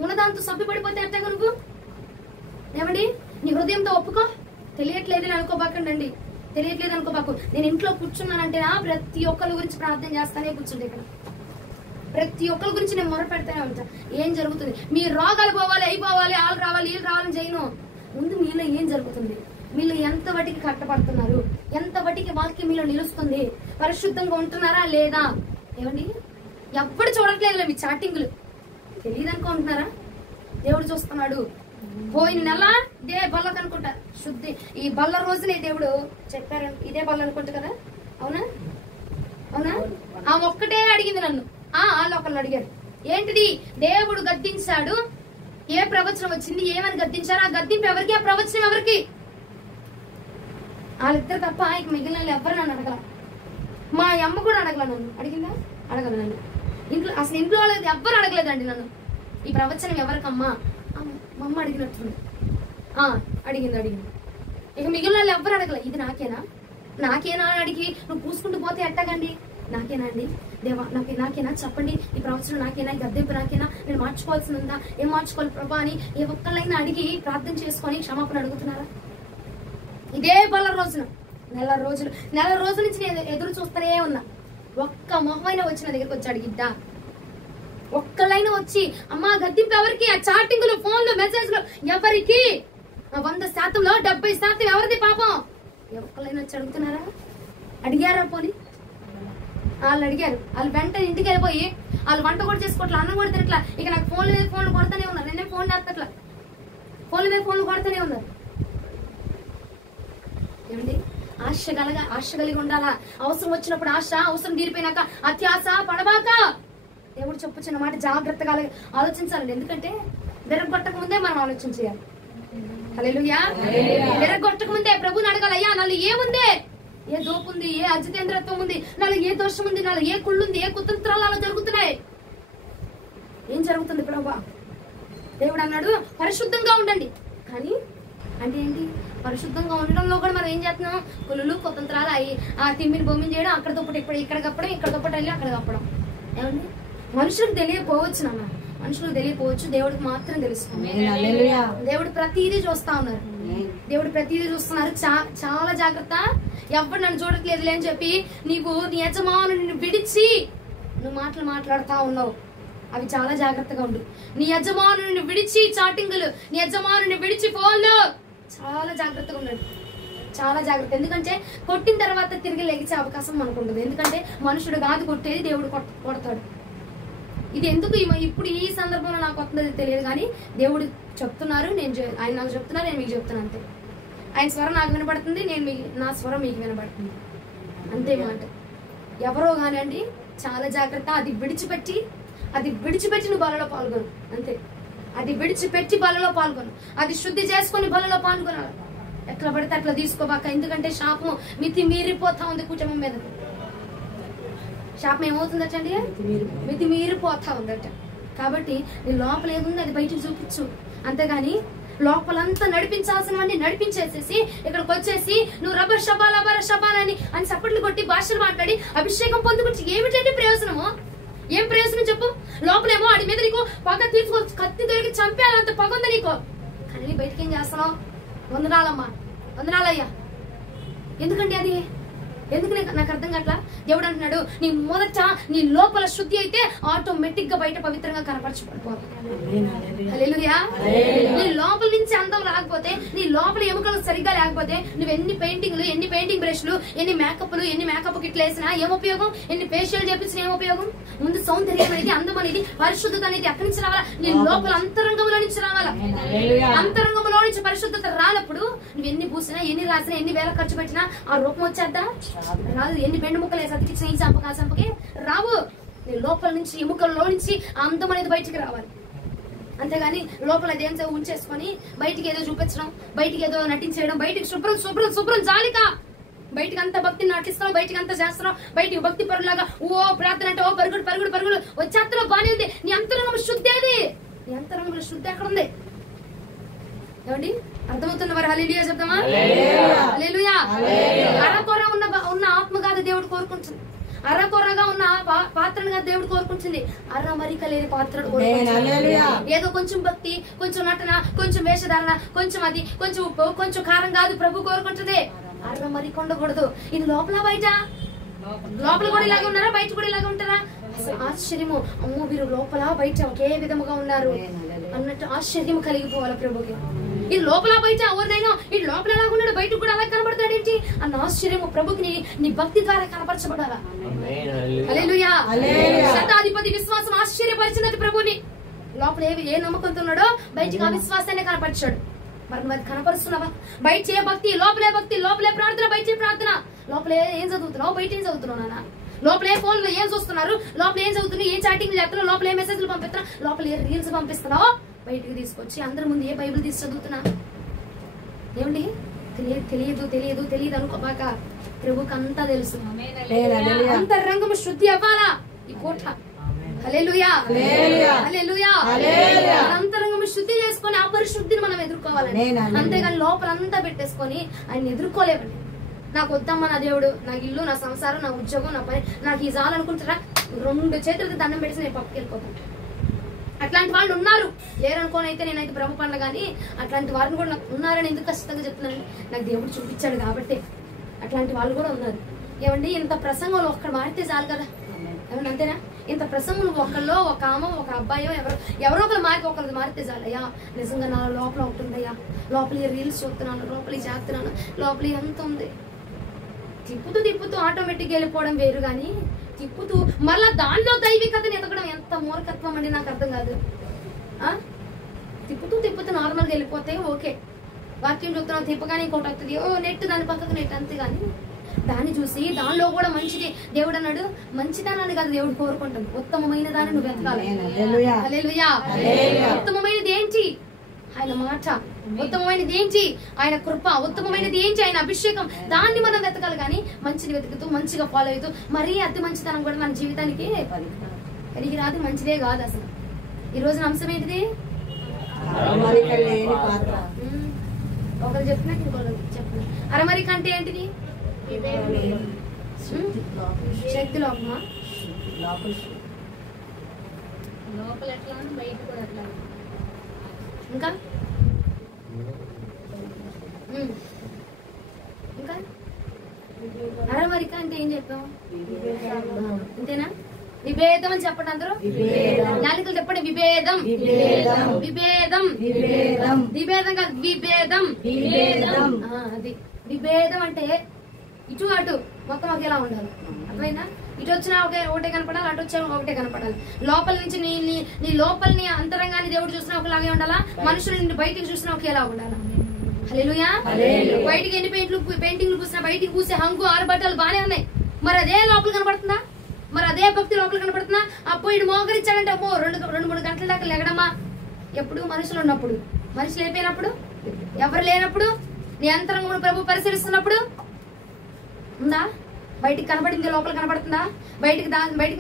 ఉన్నదాంతో సభ్యపడిపోతే ఎట్టాగా నువ్వు? ఏమండి నీ హృదయంతో ఒప్పుకో. తెలియట్లేదని అనుకోబాకండి, తెలియట్లేదు అనుకోబాకు. నేను ఇంట్లో కూర్చున్నానంటే ప్రతి ఒక్కరి గురించి ప్రార్థన చేస్తానే కూర్చుంటే, ఇక్కడ ప్రతి ఒక్కరి గురించి నేను మొర పెడతానే ఉంటా. ఏం జరుగుతుంది? మీ రోగాలు పోవాలి, అయిపోవాలి, వాళ్ళు రావాలి, వీళ్ళు రావాలని చేయను. ముందు మీలో ఏం జరుగుతుంది? మీరు ఎంత వాటికి కట్టపడుతున్నారు? ఎంత వాటికి వాక్యం మీలో నిలుస్తుంది? పరిశుద్ధంగా ఉంటున్నారా లేదా? ఏమండి ఎప్పుడు చూడట్లేదు మీ చాటింగ్లు. తెలియదు అనుకుంటున్నారా? దేవుడు చూస్తున్నాడు. పోయిన నెల ఇదే బల్ల కనుకుంటా శుద్ధి, ఈ బల్ల రోజునే దేవుడు చెప్పారు. ఇదే బల్ల అనుకుంటా కదా. అవునా అవునా? ఆ ఒక్కటే అడిగింది నన్ను. వాళ్ళు ఒకళ్ళు అడిగారు, ఏంటిది? దేవుడు గద్దించాడు, ఏ ప్రవచనం వచ్చింది, ఏమని గద్దించారు? ఆ గద్దింపు ఎవరికి? ఆ ప్రవచనం ఎవరికి? వాళ్ళిద్దరు తప్ప ఇక మిగిలిన ఎవరు నన్ను అడగల. మా అమ్మ కూడా అడగల. నన్ను అడిగిందా? అడగల. నన్ను ఇంట్లో అసలు ఇంట్లో వాళ్ళది ఎవ్వరు అడగలేదండి నన్ను. ఈ ప్రవచనం ఎవరికమ్మా? మా అమ్మ అడిగినట్టుంది. అడిగింది. ఇక మిగిలిన వాళ్ళు ఎవ్వరు అడగల. ఇది నాకేనా అని అడిగి నువ్వు పూసుకుంటూ పోతే ఎట్టగండి? నాకేనా అండి దేవా, నాకేనా చెప్పండి, ఈ ప్రవచనం నాకేనా, ఈ గద్దెంపు నాకేనా, నేను మార్చుకోవాల్సి ఉందా, ఏం మార్చుకోవాలి ప్రభా అని ఏ ఒక్కళ్ళైనా అడిగి ప్రార్థన చేసుకొని క్షమాపణ అడుగుతున్నారా? ఇదే బల్ల రోజున నెల రోజుల నుంచి నేను ఎదురు చూస్తూనే ఉన్నా. ఒక్క మొహమైనా వచ్చి నా దగ్గరికి వచ్చి అడిగిద్దా? ఒక్కళ్ళైనా వచ్చి అమ్మా గద్దింపు ఎవరికి? ఆ చాటింగ్లు, ఫోన్లు, మెసేజ్లు ఎవరికి? 100%లో 70% ఎవరిది పాపం? ఒక్కళ్ళైనా వచ్చి అడుగుతున్నారా? అడిగారా? పోనీ వాళ్ళు అడిగారు. వాళ్ళు వెంటనే ఇంటికి వెళ్ళిపోయి వాళ్ళు వంట కూడా చేసుకోవట్లా, అన్నం కూడా తినట్లా. ఇక నాకు ఫోన్లు మీద ఫోన్లు కొడతానే ఉన్నారు. నేనే ఫోన్ చేస్తట్లా, ఫోన్ల మీద ఫోన్లు కొడతానే ఉన్నారు. ఏమండి ఆశ కలిగి ఉండాలా. అవసరం వచ్చినప్పుడు ఆశ, అవసరం తీరిపోయినాక అత్యాశ పడబాక. దేవుడు చెప్పుచున్న మాట జాగ్రత్తగా ఆలోచించాలండి. ఎందుకంటే విరగొట్టక ముందే మనం ఆలోచన చేయాలి. హల్లెలూయా. విరగొట్టక ముందే ప్రభుని అడగాలి, అయ్యా నాలో ఏముంది, ఏ దోపు ఉంది, ఏ అజితేంద్రత్వం ఉంది, నాలో ఏ దోషం ఉంది, నాలో ఏ కుళ్ళు ఉంది, ఏ కుతంత్రాలు అలా జరుగుతున్నాయి, ఏం జరుగుతుంది ప్రభా? దేవుడు అన్నాడు పరిశుద్ధంగా ఉండండి. కానీ అంటే ఏంటి? పరిశుద్ధంగా ఉండడంలో కూడా మనం ఏం చేస్తున్నాం? కుళ్ళు కుతంత్రాలు అయ్యి ఆ తిమ్మిని బొమ్మిని చేయడం, అక్కడ తప్పటి ఇక్కడ కప్పడం, ఇక్కడ తప్పటి వెళ్ళి అక్కడ కప్పడం. ఏమండి మనుషులకు తెలియకపోవచ్చు నాన్న, మనుషులకు తెలియకపోవచ్చు, దేవుడికి మాత్రం తెలుస్తుంది. దేవుడు ప్రతిదీ చూస్తా ఉన్నారు. దేవుడు ప్రతిదీ చూస్తున్నారు. చాలా జాగ్రత్త. ఎవరు నన్ను చూడట్లేదులే అని చెప్పి నీవు నీ యజమానుని విడిచి నువ్వు మాట్లాడుతా ఉన్నావు, అవి చాలా జాగ్రత్తగా ఉండు. నీ యజమానుని విడిచి చాటింగులు, నీ యజమానుని విడిచి ఫోన్లు, చాలా జాగ్రత్తగా ఉండండి. చాలా జాగ్రత్త. ఎందుకంటే కొట్టిన తర్వాత తిరిగి లెగిచే అవకాశం మనకు ఉండదు. ఎందుకంటే మనుషుడు కాదు కొట్టేది, దేవుడు కొడతాడు. ఇది ఎందుకు ఇప్పుడు ఈ సందర్భంలో నాకు వస్తుందో తెలియదు, కానీ దేవుడు చెప్తున్నారు, ఆయన నాకు చెప్తున్నారు, నేను మీకు చెప్తున్నాను అంతే. ఆయన స్వరం నాకు వినపడుతుంది, నా స్వరం మీకు వినపడుతుంది అంతే మాట. ఎవరో కానివ్వండి, చాలా జాగ్రత్త. అది విడిచిపెట్టి నువ్వు బలలో పాల్గొను అంతే. అది విడిచిపెట్టి బలలో పాల్గొను, అది శుద్ధి చేసుకొని బలలో పాల్గొనాలి. ఎట్లా పడితే అట్లా తీసుకోబాక. ఎందుకంటే శాపం మితి మీరిపోతా ఉంది కుటుంబం మీద. శాపం ఏమవుతుందటండి? మితి మీరిపోతా ఉందట. కాబట్టి నీ లోపల ఏముంది అది బయటకు చూపించు, అంతేగాని లోపలంతా నడిపించాల్సినవన్నీ నడిపించేసేసి ఇక్కడికి వచ్చేసి నువ్వు రబ్బర్ షబాల్ అని సప్పట్లు కొట్టి భాషలు మాట్లాడి అభిషేకం పొందుకుంటే ఏమిటంటే ప్రయోజనము? ఏం ప్రయోజనం చెప్పు? లోపలేమో వాడి మీద నీకు పగ తీసుకో, కత్తి దొరికి చంపేయాలంత పగ ఉంది నీకు, కానీ బయటకి ఏం చేస్తున్నావు? వందనాలమ్మా, వందనాలయ్యా. ఎందుకండి అది ఎందుకు నాకు అర్థం కావట్లా? దేవుడు అంటున్నాడు నీ మొదట నీ లోపల శుద్ధి అయితే ఆటోమేటిక్ గా బయట పవిత్రంగా కనపరచబడిపోవాలి. హల్లెలూయా. నీ లోపల నుంచి అందం రాకపోతే, నీ లోపల ఎముకలు సరిగ్గా లేకపోతే, నువ్వు ఎన్ని పెయింటింగ్ బ్రష్లు, ఎన్ని మేకప్ కిట్లు వేసినా ఏం ఉపయోగం? ఎన్ని ఫేషియల్ చేపించినా ఏం ఉపయోగం? ముందు సౌందర్యం అనేది, అందం అనేది, పరిశుద్ధత అనేది ఎక్కడి నుంచి రావాలా? నీ లోపల అంతరంగంలో నుంచి రావాలా. అంతరంగంలో నుంచి పరిశుద్ధత రానప్పుడు నువ్వు ఎన్ని పూసినా, ఎన్ని రాసినా, ఎన్ని వేల ఖర్చు పెట్టినా ఆ రూపం వచ్చేద్దా? రాదు. ఎన్ని బెండు ముక్కలు వేసి అతికిచ్చినా ఈ చంపకి రావు. నీ లోపల నుంచి, ఎముకల్లో నుంచి ఆ అందం అనేది బయటికి రావాలి. అంతేగాని లోపల అదేం ఉంచేసుకొని బయటికి ఏదో చూపించడం, బయటికి ఏదో నటించడం, బయటికి శుభ్రం జాలిక, బయటికి అంత భక్తిని నటిస్తున్నావు, బయటికి అంతా చేస్తున్నావు, బయటికి భక్తి పరులాగా ఓ ప్రార్థన అంటే ఓ పరుగుడు వచ్చేస్తున్నావు, బానే ఉంది. నీ అంతరంగం శుద్ధి ఏది? నీ అంతరంగంలో శుద్ధి ఎక్కడ ఉంది? ఏమండి అర్థమవుతున్న వారు హల్లెలూయా చెప్తామా? హల్లెలూయా. అరకొర ఉన్న ఆత్మ కాదు దేవుడు కోరుకుంటుంది. అరకొరగా ఉన్న పాత్రను కాదు దేవుడు కోరుకుంటుంది. అరమరిక లేని పాత్రను కోరుకుంటుంది. ఏదో కొంచెం భక్తి, కొంచెం నటన, కొంచెం వేషధారణ, కొంచెం అది, కొంచెం ఉప్పు, కొంచెం కారం కాదు ప్రభు కోరుకుంటుంది. అరమరిక ఉండకూడదు. ఇది లోపల బయట. లోపల కూడా ఇలాగ ఉన్నారా? బయట కూడా ఇలాగ ఉంటారా? ఆశ్చర్యము, అమ్మో వీరు లోపల బయట ఒకే విధముగా ఉన్నారు అన్నట్టు ఆశ్చర్యం కలిగిపోవాలి ప్రభుకి. ఇది లోపల బయట ఎవరినైనా ఇది లోపల ఎలాగ ఉన్నాడు, బయటకు కూడా అలా కనబడతాడు ఏంటి అన్న ఆశ్చర్యము ప్రభుకి నీ భక్తి ద్వారా కనపరచబడాలా. హల్లెలూయా. శతాధిపతి విశ్వాసం ఆశ్చర్యపరిచినది ప్రభుని. లోపల ఏ నమ్మకంతో ఉన్నాడో బయటకు ఆ విశ్వాసాన్ని కనపరిచాడు. మరి నువ్వు అది కనపరుస్తున్నావా? బయట ఏ భక్తి, లోపలే ప్రార్థన, బయట ప్రార్థన. లోపలే ఏం చదువుతున్నావు, బయట ఏం చదువుతున్నావు నాన్న? లోపలే ఫోన్లో ఏం చూస్తున్నారు, లోపల ఏం చదువుతున్నావు, ఏం చాటింగ్ చేస్తున్నావు, లోపల ఏ మెసేజ్లు పంపిస్తున్నావు, లోపల ఏ రీల్స్ పంపిస్తున్నావు, బయటికి తీసుకొచ్చి అందరి ముందు ఏ బైబిల్ తీసి చదువుతున్నా? ఏమండి తెలియదు అనుకోబాక. ప్రభుకి అంతా తెలుసు. అంతరంగము శుద్ధి అవ్వాలా ఈ పూట. హల్లెలూయా. అంతరంగము శుద్ధి చేసుకొని ఆ పరిశుద్ధిని మనం ఎదుర్కోవాలండి. అంతేగాని లోపలంతా పెట్టేసుకొని ఆయన ఎదుర్కోలేవండి. నాకు వద్దమ్మా నా దేవుడు, నాకు ఇల్లు, నా సంసారం, నా ఉద్యోగం, నా పని, నాకు ఈ చాలనుకుంటారా? 2 చేతులతో దండం పెట్టి నేను పక్కకి వెళ్ళిపోతాను. అట్లాంటి వాళ్ళు ఉన్నారు. లేరనుకోని అయితే నేనైతే భ్రమపడ్డా, కానీ అట్లాంటి వారిని కూడా నాకు ఉన్నారని ఎందుకు ఖచ్చితంగా చెప్తున్నాను? నాకు దేవుడు చూపించాడు కాబట్టి. అట్లాంటి వాళ్ళు కూడా ఉన్నారు. ఏమండి ఇంత ప్రసంగంలో ఒక్కడ మారితే చాలు కదా. ఏమండి అంతేనా? ఇంత ప్రసంగం ఒకళ్ళు, ఒక ఆమె, ఒక అబ్బాయో ఎవరో ఒకరు మారితే చాలు. అయ్యా నిజంగా నా లోపల ఒకటి ఉందయ్యా, లోపల రీల్స్ చూస్తున్నాను, లోపల చేస్తున్నాను, లోపల ఎంత ఉంది. తిప్పుతూ ఆటోమేటిక్ వెళ్ళిపోవడం వేరు, కానీ తిప్పుతూ మళ్ళా దానిలో దైవికతని ఎదగడం ఎంత మూర్ఖత్వం అండి. నాకు అర్థం కాదు. తిప్పుతూ నార్మల్గా వెళ్ళిపోతే ఓకే, వాక్యం చూస్తున్నాం, తిప్పగానే ఇంకోటి వస్తుంది, ఓ నెట్ దాని పక్కకు నెట్, అంతే. కానీ దాన్ని చూసి దానిలో కూడా మంచిది దేవుడు అన్నాడు. మంచిదానాన్ని కాదు దేవుడు కోరుకుంటాడు, ఉత్తమమైన దాన్ని నువ్వు వెతకాలి. హల్లెలూయా. ఉత్తమమైనది ఏంటి? ఆయన మాట. ఉత్తమమైనది ఏంటి? ఆయన కృప. ఉత్తమమైనది ఏంటి? ఆయన అభిషేకం. దాన్ని మనం వెతకాలి. కానీ మంచిది వెతుకుతూ మంచిగా ఫాలో అవుతూ మరీ అతి మంచితనం కూడా మన జీవితానికి కలిగి రాదు, మంచిదే కాదు అసలు. ఈ రోజున అంశం ఏంటిది? ఒకరు చెప్పినట్టు ఇంకొకరు చెప్పిన. అరమరిక అంటే ఏంటిది? శక్తి లోపమా? లోపల ఎట్లా, బయట కూడా ఎట్లా. ఇంకా అరమరిక అంటే ఏం చెప్పాము? అంతేనా? విభేదం అని చెప్పండి అందరూ. నాలుకలు చెప్పండి. విభేదం కాదు, విభేదం. అది విభేదం అంటే ఇటు అటు మొత్తం ఒకేలా ఉండాలి. అర్థమైందా? ఇటు వచ్చినా ఒకటే కనపడాలి, అటు వచ్చినా ఒకటే కనపడాలి. లోపల నుంచి నీ లోపలిని అంతరంగాన్ని దేవుడు చూసినా ఒకలాగే ఉండాలా, మనుషులు బయటికి చూసినా ఒకేలా ఉండాలా. హల్లెలూయా. బయటికి ఎన్ని పెయింటింగ్లు పూసినా, బయటికి పూసే హంగు ఆరుబట్టలు బానే ఉన్నాయి, మరి అదే లోపల కనపడుతుందా? మరి అదే భక్తి లోపల కనపడుతుందా? అప్పు ఇటు మోకరించాడంటే అమ్మో 2-3 గంటల దాకా లెగడమా? ఎప్పుడు మనుషులు ఉన్నప్పుడు, మనుషులు అయిపోయినప్పుడు, ఎవరు లేనప్పుడు, నీ అంతరంగం ప్రభు పరిశీలిస్తున్నప్పుడు ఉందా? బయటికి కనబడింది, లోపల కనబడుతుందా? బయటికి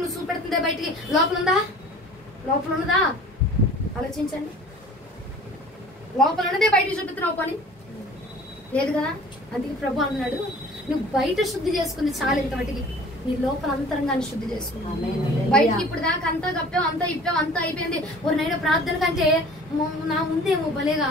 నువ్వు చూపెడుతుందా? బయటికి లోపల ఉందా? లోపల ఉన్నదా? ఆలోచించండి. లోపల ఉన్నదే బయటికి చూపిస్తున్నావు పని లేదు కదా. అందుకే ప్రభు అన్నాడు, నువ్వు బయట శుద్ధి చేసుకుంది చాలు, ఇంతటికి నీ లోపల అంతరంగాన్ని శుద్ధి చేసుకున్నావు. బయటికి ఇప్పుడు దాకా అంతా కప్పావు, అంతా ఇప్పావు, అంతా అయిపోయింది. ఒక నైనా ప్రార్థన కంటే నా ముందేమో భలేగా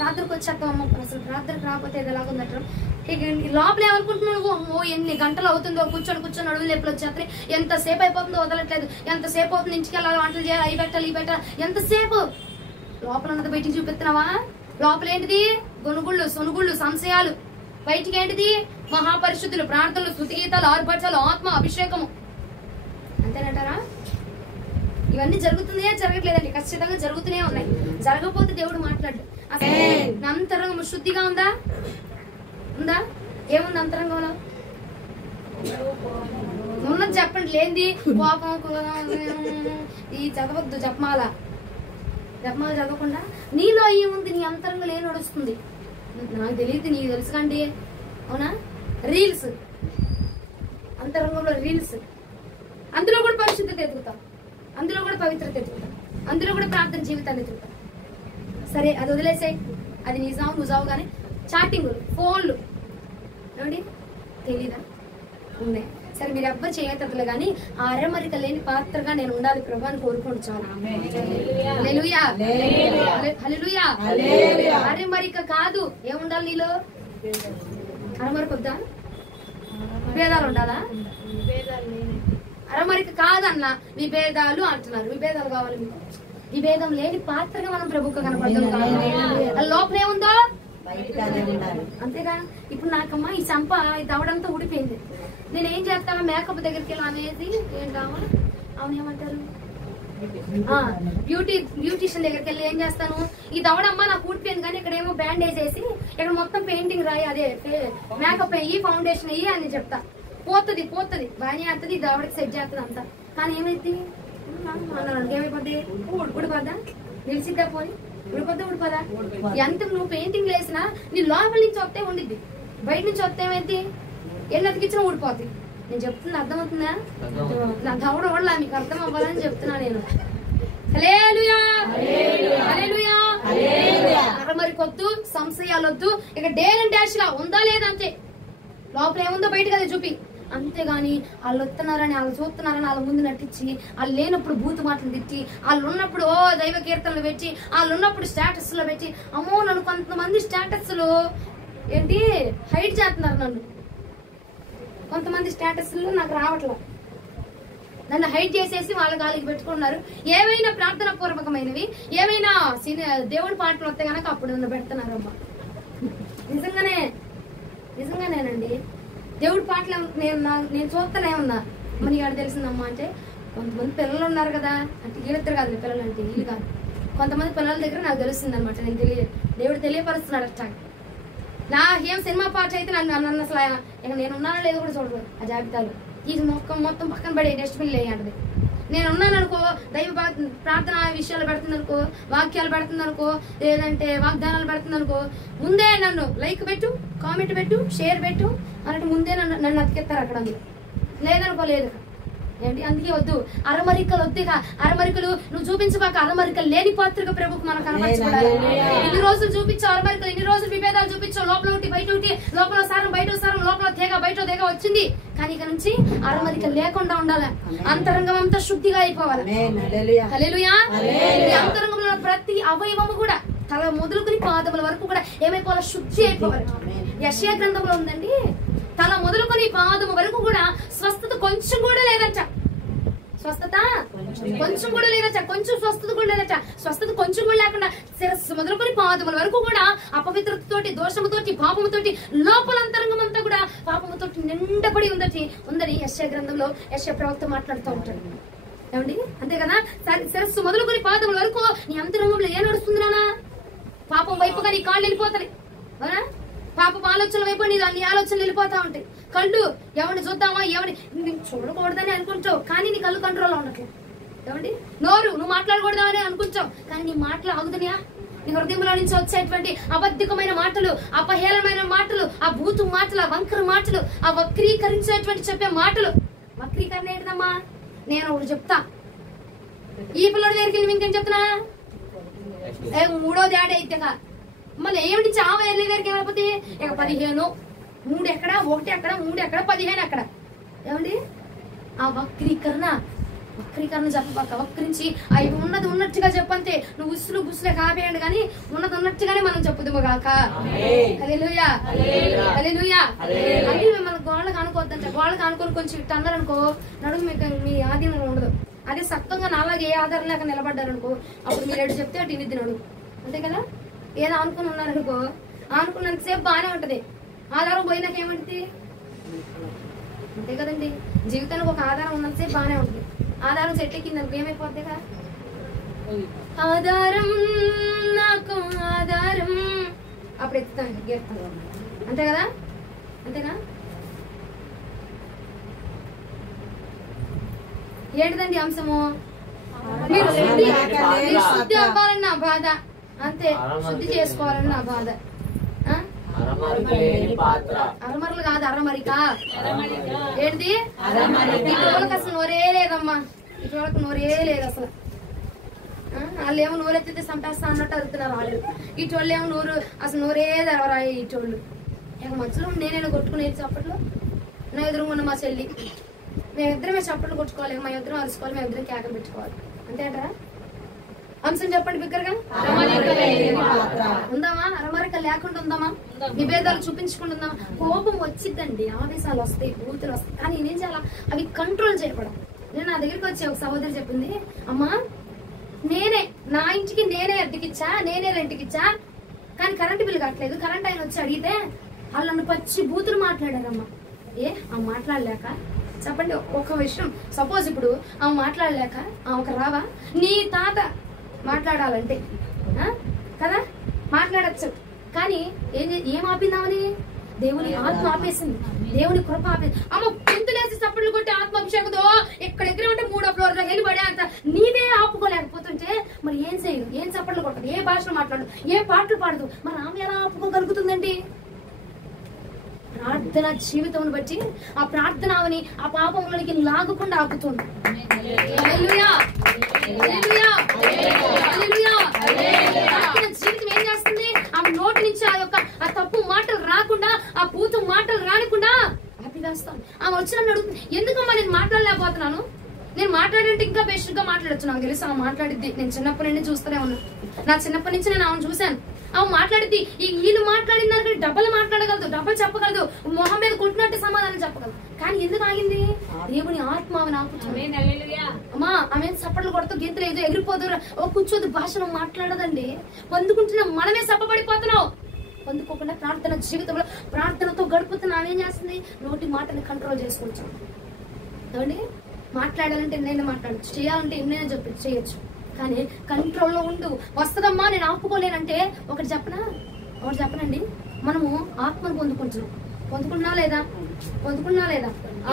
ప్రార్థనకు వచ్చేస్తామమ్మ, అసలు ప్రార్థనకు రాకపోతే ఇది ఎలాగుందంటారు. ఇక లోపల ఏమనుకుంటున్నావు, ఓ ఎన్ని గంటలు అవుతుందో కూర్చొని అడుగులు లేపులు వచ్చేస్తాయి, ఎంతసేపు అయిపోతుందో వదలట్లేదు, ఎంతసేపు అవుతుంది ఇంటికి వెళ్ళాలి, వంటలు చేయాలి, అవి పెట్టాలి ఇవి పెట్టాలి, ఎంతసేపు. లోపల ఉన్నది బయటికి చూపిస్తున్నావా? లోపల ఏంటిది? గొనుగుళ్ళు సొనుగుళ్ళు సంశయాలు. బయటికి ఏంటిది? మహాపరిశుద్ధులు, ప్రార్థనలు, స్తుతి గీతాలు, ఆర్భటాలు, ఆత్మ అభిషేకము. అంతేనంటారా? ఇవన్నీ జరుగుతున్నాయా? జరగట్లేదండి, ఖచ్చితంగా జరుగుతూనే ఉన్నాయి. జరగకపోతే దేవుడు మాట్లాడు. అసలు అంతరంగం శుద్ధిగా ఉందా? ఉందా? ఏముంది అంతరంగంలో? ఉన్నది చెప్పండి. లేనిది కోపం, ఈ చదవద్దు, జపమాల చదవకుండా నీలో ఏముంది, నీ అంతరంగంలో ఏం నడుస్తుంది నాకు తెలియదు, నీకు తెలుసు కండి. అవునా? రీల్స్, అంతరంగంలో రీల్స్, అందులో కూడా పరిశుద్ధత ఎదుగుతాం, అందులో కూడా పవిత్రత ఎదుగుతాం, అందులో కూడా ప్రార్థన జీవితాన్ని ఎదుగుతాం. సరే, అది వదిలేసాయి, అది నిజావు నుజావు. కానీ చాటింగులు, ఫోన్లు ఏమండి తెలీదా? ఉన్నాయి. సరే, మీరు ఎవ్వరు చేయతలే కానీ ఆ అరమరిక లేని పాత్రగా నేను ఉండాలి ప్రభు అని కోరుకోండి. చాలు. అరమరిక కాదు, ఏముండాలి నీలో? అరమరిక వద్దా? విభేదాలు ఉండాలా? అరమరిక కాదన్నా విభేదాలు అంటున్నారు. విభేదాలు కావాలి మీకు. విభేదం లేని పాత్రగా మనం ప్రభుత్వం కనపడతాం. లోపలే ఉందో అంతేగా. ఇప్పుడు నాకమ్మా ఈ చంప ఈ దవడంతా ఊడిపోయింది, నేనేం చేస్తాను? మేకప్ దగ్గరికి వెళ్ళి అనేది ఏంటామా, అవును ఏమంటారు, బ్యూటీషియన్ దగ్గరికి వెళ్ళి ఏం చేస్తాను? ఈ దవడమ్మా నాకు ఊడిపోయింది కానీ ఇక్కడ ఏమో బ్యాండేజ్ వేసి ఇక్కడ మొత్తం పెయింటింగ్ రాయి, అదే మేకప్ అయ్యి ఫౌండేషన్ అయ్యి అని చెప్తా. పోతుంది బాగానే అవుతుంది, ఈ దవడకి సెట్ చేస్తుంది అంతా. కానీ ఏమైంది? ఏమైపోద్ది? ఊడిపోద్దా? నిలిచిద్దా? పోని ఊడిపోద్దా? ఎంత నువ్వు పెయింటింగ్ వేసినా నీ లోపల నుంచి వస్తే ఉండిద్ది, బయట నుంచి వస్తే ఏమైంది? ఎన్ని అతికిచ్చినా ఊడిపోద్ది. నేను చెప్తున్నా అర్థమవుతుందా? నా దవడ ఓడలా మీకు అర్థం అవ్వాలని చెప్తున్నా నేను. అరమరికొద్దు, సంశయాలొద్దు. ఇక డేర్ అండ్ డాష్ గా ఉందా లేదంతే. లోపల ఏముందో బయటకు అది చూపి. అంతేగాని వాళ్ళు వస్తున్నారని, వాళ్ళు చూస్తున్నారని వాళ్ళ ముందు నటించి, వాళ్ళు లేనప్పుడు బూతు మాటలు తిట్టి, వాళ్ళు ఉన్నప్పుడు ఓ దైవ కీర్తనలు పెట్టి, వాళ్ళు ఉన్నప్పుడు స్టేటస్ లో పెట్టి, అమ్మో నన్ను కొంతమంది స్టేటస్ లో ఏంటి హైడ్ చేస్తున్నారు. నన్ను కొంతమంది స్టేటస్ లో నాకు రావట్లేదు, నన్ను హైడ్ చేసేసి వాళ్ళ గాలికి పెట్టుకున్నారు. ఏవైనా ప్రార్థన పూర్వకమైనవి, ఏవైనా దేవుడి పాటలు వస్తే కనుక అప్పుడు నన్ను పెడుతున్నారు. అమ్మా నిజంగానేనండి. దేవుడి పాటలు నేను చూస్తూనే ఉన్నా. మరి ఇక్కడ తెలిసిందమ్మా అంటే కొంతమంది పిల్లలు ఉన్నారు కదా, అంటే వీళ్ళిద్దరు కాదు పిల్లలు, అంటే వీళ్ళు కాదు, కొంతమంది పిల్లల దగ్గర నాకు తెలుస్తుంది అనమాట. నేను దేవుడు తెలియపరుస్తున్నాడు అట్లా. నాకేం సినిమా పాట అయితే నన్ను అసలు ఇక నేను ఉన్నానో లేదో కూడా చూడదు ఆ జాబితాలో. ఈ మొత్తం పక్కన పడే డస్ట్బిన్ లేదంటది. నేను ఉన్నాను అనుకో, దైవ ప్రార్థన విషయాలు పెడుతుంది అనుకో, వాక్యాలు పెడుతుంది అనుకో, లేదంటే వాగ్దానాలు పెడుతుంది అనుకో, ముందే నన్ను లైక్ పెట్టు, కామెంట్ పెట్టు, షేర్ పెట్టు అన్నట్టు ముందే నన్ను అతికెత్తారు అక్కడ. లేదనుకో లేదు. ఏంటి? అందుకే వద్దు, అరమరికలు వద్దుగా. అరమరికలు నువ్వు చూపించబాక. అరమరికలు లేని పాత్రగా ప్రభుకు మనం కనపరచబడాలి. ఇన్ని రోజులు చూపించావు అరమరికలు, ఇన్ని రోజులు విభేదాలు చూపించావు. లోపల ఒకటి బయట ఒకటి, లోపల సారం బయట సారం, లోపల తేగ బయట తేగ వచ్చింది. కానీ ఇక నుంచి అరమరికలు లేకుండా ఉండాలి. అంతరంగం అంతా శుద్ధిగా అయిపోవాలి. హల్లెలూయా. అంతరంగంలో ప్రతి అవయవము కూడా తల మొదలుకుని పాదముల వరకు కూడా ఏమైపోవాలి? శుద్ధి అయిపోవాలి. యెషయా గ్రంథంలో ఉందండి, తల మొదలుకొని పాదము వరకు కూడా స్వస్థత కొంచెం కూడా లేదట. స్వస్థత కొంచెం కూడా లేదట. కొంచెం స్వస్థత కూడా లేదట. స్వస్థత కొంచెం కూడా లేకుండా శిరస్సు మొదలుకొని పాదముల వరకు కూడా అపవిత్రతతోటి, దోషముతోటి, పాపముతోటి, లోపలంతరంగం అంతా కూడా పాపముతోటి నిండబడి ఉందని యెషయా గ్రంథంలో యెషయా ప్రవక్త మాట్లాడుతూ ఉంటాడు. ఏమండి? అంతే కదా. శిరస్సు మొదలుకొని పాదముల వరకు నీ అంతరంగంలో ఏం నడుస్తుంది నానా? పాపం వైపుగా నీ కాళ్ళు వెళ్ళిపోతాయి. అవునా? పాపం ఆలోచనల వైపు నీ ఆలోచనలు వెళ్ళిపోతా ఉంటాయి. కళ్ళు ఎవరిని చూద్దామా, ఎవరిని చూడకూడదని అనుకుంటావు కానీ నీ కళ్ళు కంట్రోల్లో ఉండట్లేదు. ఏమండి? నోరు నువ్వు మాట్లాడకూడదని అనుకుంటావు కానీ నీ మాటలు ఆగుతున్నాయా? నీ హృదయంలో నుంచి వచ్చేటువంటి అబద్ధికమైన మాటలు, అపహేళమైన మాటలు, ఆ బూతు మాటలు, ఆ వంకర మాటలు, ఆ వక్రీకరించేటువంటి చెప్పే మాటలు. వక్రీకరణ ఏంటమ్మా? నేను ఒకటి చెప్తా, ఈ పిల్లడి దగ్గరికి వెళ్ళి ఇంకేం చెప్తున్నా? మూడోది ఆడే ఇద్దగా మళ్ళీ ఏమిటి చావ వెళ్ళే దగ్గరికి ఏమైపోతే ఇక 15, 3 ఎక్కడ, 1 ఎక్కడ, 3 ఎక్కడ, 15 ఎక్కడ. ఏమండి? ఆ వక్రీకరణ వక్రీకరణ చెప్పబాక. వక్రించి అవి ఉన్నది ఉన్నట్టుగా చెప్పంతే. నువ్వు ఉసులు బుసులే కాపేయండి కానీ ఉన్నది ఉన్నట్టుగానే మనం చెప్పుదుము గాక. హల్లెలూయా హల్లెలూయా. అంటే మిమ్మల్ని గోళ్ళకి అనుకోవద్దంట. గోళ్ళకి అనుకొని కొంచెం ఇట్టు అన్నారనుకో నడుము మీకు మీ ఆధీనంలో ఉండదు. అదే సత్వంగా నాలాగే ఏ ఆధారం లేక నిలబడ్డారనుకో అప్పుడు మీరు ఎటు చెప్తే అటు ఇనిద్ది నడుము. అంతే కదా. ఏదో అనుకుని ఉన్నారనుకో అనుకున్నంతసేపు బాగానే ఉంటది. ఆధారం పోయినాక ఏమంటుంది? అంతే కదండి. జీవితానికి ఒక ఆధారం ఉన్నంతసేపు బాగానే ఉంటుంది. ఆధారం సెట్ ఎక్కిందనుకో ఏమైపోద్ది కదా. ఆధారం నాకు ఆధారం అప్పుడు ఎత్తుతాను గెలుస్తాను. అంతే కదా. అంతేనా. ఏంటిదండి అంశము? మీరు శుద్ధి అవ్వాలని నా బాధ. అంతే. శుద్ధి చేసుకోవాలని నా బాధ. అరమరలు కాదు అరమరిక. ఏంటి? ఇటువలకు అసలు నోరే లేదమ్మా. ఇటువలకు నోరే లేదు అసలు. వాళ్ళు ఏమో నోరు ఎత్తితే సంపేస్తా అన్నట్టు అడుగుతున్నారు వాళ్ళు. ఇటోళ్ళు ఏమో నోరు అసలు నోరే తెరవరాయి. ఇటోళ్ళు ఇక మధ్యలో నేనైనా కొట్టుకునేది చప్పట్లు. నా ఎదురు ఉన్న మా చెల్లి మేమిద్దరమే చప్పట్లు కొట్టుకోవాలి. మా ఇద్దరం అరుచుకోవాలి. మేమిద్దరం కేకలు పెట్టుకోవాలి. అంతే అంటారా? అంశం చెప్పండి బిగ్గరగా. ఉందామా? అరమరిక లేకుండా ఉందామా? విభేదాలు చూపించుకుంటూ ఉందామా? కోపం వచ్చిద్దండి, ఆవేశాలు వస్తాయి, బూతులు వస్తాయి. కానీ నేనేం చేయాలా? అవి కంట్రోల్ చేయకూడదు. నేను నా దగ్గరికి వచ్చి ఒక సహోదరి చెప్పింది, అమ్మా నేనే నా ఇంటికి నేనే అద్దెకిచ్చా, నేనే రెంట్కిచ్చా, కానీ కరెంటు బిల్లు కట్టలేదు. కరెంట్ ఆయన వచ్చి అడిగితే వాళ్ళు నన్ను పచ్చి బూతులు మాట్లాడారమ్మా. మాట్లాడలేక చెప్పండి ఒక విషయం. సపోజ్ ఇప్పుడు ఆమె మాట్లాడలేక ఆమెకు రావా? నీ తాత మాట్లాడాలంటే కదా మాట్లాడచ్చు. కానీ ఏం ఆపిందామని? దేవుని ఆత్మ ఆపేసింది. దేవుని కృప ఆపేసి అమ్మ పెంతులేసి చప్పట్లు కొట్టి ఆత్మాభిషేకంతో ఎక్కడ ఎగిరి ఉంటే 3వ ఫ్లోర్ లో వెళ్ళిపడే అంత నీవే ఆపుకోలేకపోతుంటే మరి ఏం చేయదు? ఏం చప్పట్లు కొట్టదు? ఏ భాషలో మాట్లాడదు? ఏ పాటలు పాడదు? మరి ఆమె ఎలా ఆపుకోగలుగుతుందండి? ప్రార్థన జీవితం బట్టి ఆ ప్రార్థన ఆమెని ఆ పాపంలోనికి లాగకుండా ఆపుతుంది. జీవితం ఏం చేస్తుంది? ఆమె నోటి నుంచి ఆ తప్పు మాటలు రాకుండా, ఆ పూతు మాటలు రానికుండా ఆపివేస్తాను. ఆమె వచ్చి నన్ను అడుగుతుంది, ఎందుకమ్మా నేను మాట్లాడలేకపోతున్నాను? నేను మాట్లాడంటే ఇంకా బెస్ట్ గా మాట్లాడచ్చు. నాకు తెలుసు ఆమె మాట్లాడిద్ది. నేను చిన్నప్పటి నుండి చూస్తూనే ఉన్నాను. నా చిన్నప్పటి నుంచి నేను ఆమెను చూశాను. ఆమె మాట్లాడిద్ది. వీళ్ళు మాట్లాడిన దానికి డబ్బులు మాట్లాడగలదు, డబ్బులు చెప్పగలదు, మొహం మీద కొట్టినట్టు సమాధానం చెప్పగలదు. కానీ ఎందుకు ఆగింది? దేవుని ఆత్మ ఆమెను ఆపుతుంది. అమ్మా ఆమె చప్పట్లు కొడుతూ గీతలు ఏదో ఎగిరిపోదు, కూర్చోదు, భాషలో మాట్లాడదండి. పొందుకుంటున్నాం, మనమే సప్పబడిపోతున్నాం. పొందుకోకుండా ప్రార్థన జీవితంలో ప్రార్థనతో గడుపుతున్నా ఆమె ఏం చేస్తుంది? నోటి మాటని కంట్రోల్ చేసుకుంటాం. ఏమండి? మాట్లాడాలంటే ఎన్నైనా మాట్లాడచ్చు, చేయాలంటే ఎన్నైనా చేయొచ్చు. కానీ కంట్రోల్లో ఉండు. వస్తుందమ్మా నేను ఆపుకోలేనంటే ఒకటి చెప్పనండి. మనము ఆత్మను పొందుకున్నా లేదా?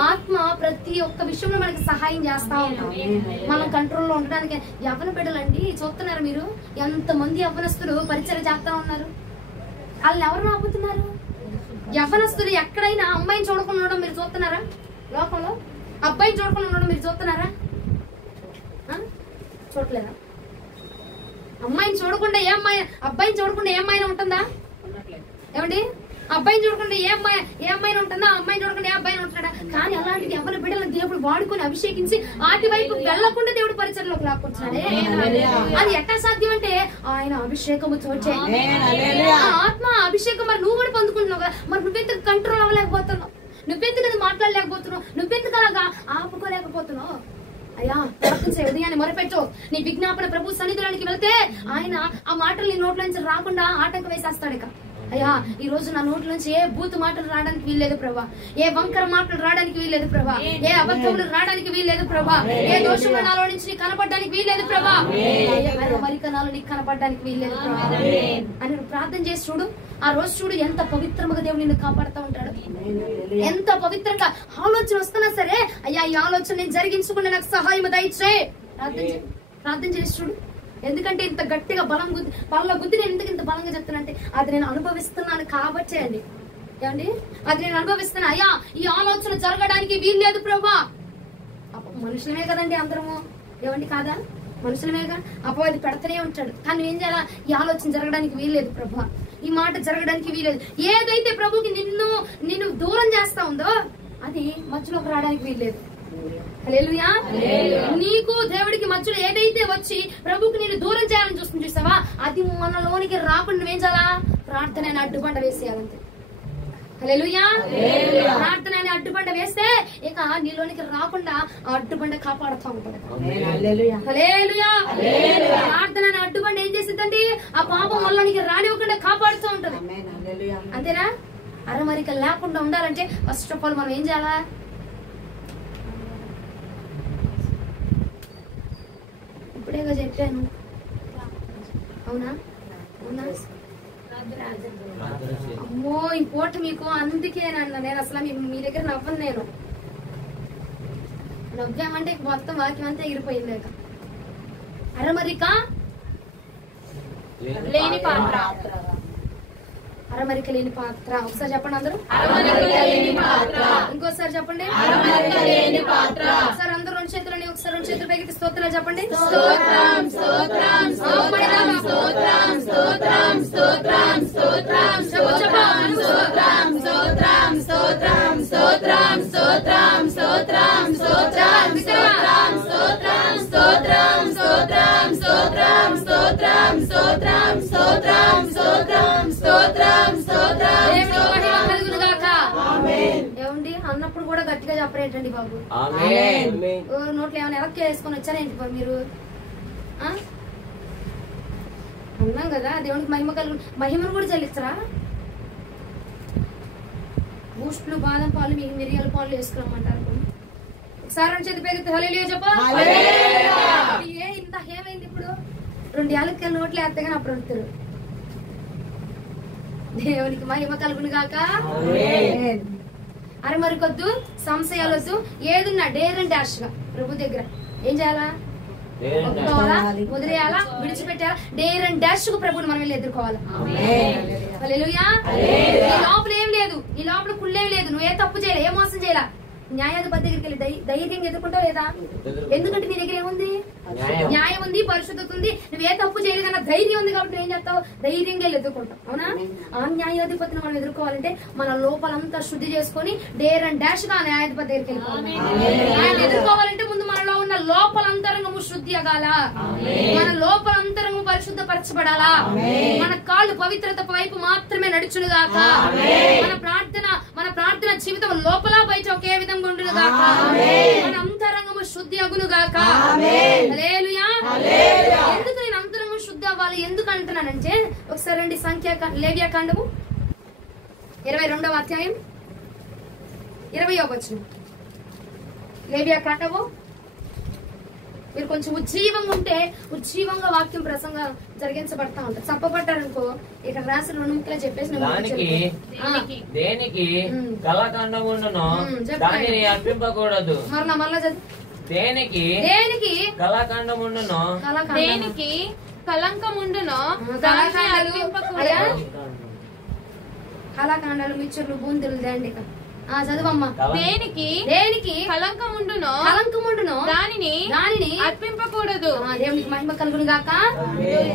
ఆత్మ ప్రతి ఒక్క విషయంలో మనకి సహాయం చేస్తా ఉంటాం. మనం కంట్రోల్లో ఉండడానికి. యవ్వన బిడ్డలండి చూస్తున్నారు మీరు, ఎంతమంది యవ్వనస్తులు పరిచయం చేస్తా ఉన్నారు. వాళ్ళని ఎవరు ఆపుతున్నారు? యవ్వనస్తులు ఎక్కడైనా అమ్మాయిని చూడకుండా ఉండడం మీరు చూస్తున్నారా? లోకంలో అబ్బాయిని చూడకుండా ఉండడం మీరు చూస్తున్నారా? చూడలేదా? అమ్మాయిని చూడకుండా అబ్బాయిని చూడకుండా ఏ అమ్మాయినా ఉంటుందా? ఏమండి? అబ్బాయిని చూడకుండా ఏ అమ్మాయిని ఉంటుందా? అమ్మాయిని చూడకుండా ఏ అబ్బాయిని ఉంటున్నాడా? కానీ అలాంటిది ఎవరి బిడ్డలను దేవుడు వాడుకొని అభిషేకించి వాటి వైపు వెళ్లకుండా దేవుడు పరిచయంలోకి లాక్కొచ్చాడే. అది ఎట్లా సాధ్యం అంటే ఆయన అభిషేకముతో ఆత్మ అభిషేకం. మరి నువ్వు కూడా పొందుకుంటున్నావు కదా, మరి నువ్వెందుకు కంట్రోల్ అవ్వలేకపోతున్నావు? నువ్వెందుకు అది మాట్లాడలేకపోతున్నావు? నువ్వెందుకు అలాగా ఆపుకోలేకపోతున్నావు? అయ్యా ప్రార్థన చేయ, ఉదయాన్ని మొరపెట్టు. నీ విజ్ఞాపన ప్రభు సన్నిధిలోనికి వెళ్తే ఆయన ఆ మాటలు నీ నోట్ల నుంచి రాకుండా ఆటంకం వేసేస్తాడు. ఇక అయ్యా ఈ రోజు నా నోట్ల నుంచి ఏ బూతు మాటలు రావడానికి వీల్లేదు ప్రభా, ఏ వంకర మాటలు రావడానికి వీల్లేదు ప్రభా, ఏ అబద్ధములు రావడానికి వీల్లేదు ప్రభా, ఏ దోషములు నాలో నుంచి నీకు కనపడడానికి వీల్లేదు ప్రభా, మరికనాలు నీకు కనపడడానికి వీల్లేదు ప్రభా అని ప్రార్థన చేసి చూడు. ఆ రోజు చూడు ఎంత పవిత్రముగా దేవుడు నిన్ను కాపాడుతూ ఉంటాడు. ఎంత పవిత్రంగా ఆలోచన వస్తున్నా సరే, అయ్యా ఈ ఆలోచన నేను జరిగించుకుని నాకు సహాయం దయచేయి ప్రార్థన చేసి చూడు. ఎందుకంటే ఇంత గట్టిగా బల గుద్ది నేను ఎందుకు ఇంత బలంగా చెప్తానంటే అది నేను అనుభవిస్తున్నాను కాబట్టే అండి. ఏమండి? అది నేను అనుభవిస్తున్నా. అయ్యా ఈ ఆలోచన జరగడానికి వీల్లేదు ప్రభా. మనుషులమే కదండి అందరము, ఏమండి కాదా? మనుషులమేగా. అపవాది పెడతనే ఉంటాడు. కానీ ఏం చేయాలా? ఈ ఆలోచన జరగడానికి వీల్లేదు ప్రభా, ఈ మాట జరగడానికి వీల్లేదు. ఏదైతే ప్రభుకి నిన్ను దూరం చేస్తా ఉందో అది మధ్యలోకి రావడానికి వీల్లేదు. హల్లెలూయా. నీకు దేవుడికి మధ్యలో ఏదైతే వచ్చి ప్రభుకి నేను దూరం చేయాలని చూస్తావా, అది మనలోనికి రాకుండా నువ్వేం చేయాలా? ప్రార్థన అడ్డుబండ వేసేయాలంతే. హల్లెలూయా. ప్రార్థన అడ్డుబండ వేస్తే ఇక నీలోనికి రాకుండా ఆ అడ్డుబండ కాపాడుతూ ఉంటుంది. హల్లెలూయా. ప్రార్థన అడ్డుబండ ఏం చేసిందండి? ఆ పాపం మనలోనికి రానివ్వకుండా కాపాడుతూ ఉంటది. అంతేనా? అరమరిక లేకుండా ఉండాలంటే ఫస్ట్ ఆఫ్ ఆల్ మనం ఏం చేయాలా? ఇప్పుడేగా చెప్పాను. అవునా? అవునా? అమ్మో ఈ పూట మీకు అందుకేనన్నా నేను అసలు మీ దగ్గర నవ్వను. నేను నవ్వామంటే మొత్తం వాక్యం అంతా ఎగిరిపోయింది. లేక అరమరిక లేని పాత్ర. అరమరిక లేని పాత్ర. ఒకసారి చెప్పండి అందరూ. ఇంకోసారి చెప్పండి. ఒకసారి అందరూ 2 చేతులని ఒకసారి 2 చేతులు పైకి స్తోత్రాలు చెప్పండి. ఏమండి అన్నప్పుడు కూడా గట్టిగా చెప్పరేంటండి బాబు? నోట్లో ఏమైనా ఎలక్కి వేసుకొని వచ్చారేంటి బాబు మీరు? అన్నాం కదా దేవునికి మహిమను కూడా చెల్లిస్తారా? బూస్టులు, బాదం పాలు, మిరియాల పాలు వేసుకురమ్మంటారు. ఒకసారి 2 చేతి పైకి హల్లెలూయా చెప్పు. ఇంత ఏమైంది ఇప్పుడు? 2 యాలక్కలు నోట్లు వేస్తే కానీ అప్పుడు వస్తారు. దేవునికి మహిమ కలుగును గాక. అరమరికొద్దు, సంశయాలొద్దు, ఏదున్నా డేర్ అండ్ డాష్ గా ప్రభు దగ్గర ఏం చేయాలా? ఒప్పుకోవాలా, వదిలేయాలా, విడిచిపెట్టాలా? డేర్ అండ్ డాష్ కు ప్రభుని మనం వెళ్ళి ఎదుర్కోవాలా. హల్లెలూయా. నీ లోపల ఏం లేదు, నీ లోపల కుళ్ళేం లేదు, నువ్వు ఏ తప్పు చేయలే, ఏ మోసం చేయలా. న్యాయాధిపతి దగ్గరికి వెళ్ళి ధైర్యంగా ఎదుర్కొంటావు లేదా? ఎందుకంటే నీ దగ్గర ఏముంది? న్యాయం ఉంది, పరిశుద్ధత ఉంది, నువ్వే తప్పు చేయలేదన్న ధైర్యం ఉంది. కాబట్టి ఏం చేస్తావు? ధైర్యంగా వెళ్ళి ఎదుర్కొంటావు. అవునా? ఆ న్యాయాధిపతిని మనం ఎదుర్కోవాలంటే మన లోపలంతా శుద్ధి చేసుకుని డేర్ అండ్ డాష్ గా న్యాయాధిపతి దగ్గరికి వెళ్ళిపోవాలి. ఆయన ఎదుర్కోవాలంటే ముందు మనలో ఉన్న లోపలంతరంగము శుద్ధి అగాల, మన లోపలంతరంగము పరిశుద్ధపరచబడాలా, మన కాళ్ళు పవిత్రత వైపు మాత్రమే నడుచునుగాక, మన ప్రార్థన జీవితం లోపల బయట ఒకే విధంగా ఉండునుగాక, మన అంతరంగము శుద్ధి అగునుగాక. హల్లెలూయా. ఎందుకు నేను అంతరంగం శుద్ధి అవ్వాలి ఎందుకు అంటున్నానంటే, ఒకసారి రండి లేవ్యాకాండము 22వ అధ్యాయం 20వ వచనం. లేవ్యాకాండము మీరు కొంచెం ఉజ్జీవంగా ఉంటే ఉజ్జీవంగా వాక్యం ప్రసంగం జరిగించబడతా ఉంటారు. చప్పబడ్డారనుకో ఇక్కడ రాసిన 2 ముక్కలే చెప్పేసి దేనికి కళాఖండముండును దానిని అర్పింపకూడదు. మరలా చదువు. దేనికి కళాఖండముండును దేనికి కలంకముండును కళాఖండాలు, మిక్చర్లు, బూందులు దేండి. చదువమ్మా. దేనికి కలంకముండును దానిని అర్పింపకూడదు. దేవునికి మహిమ కలుగును గాక.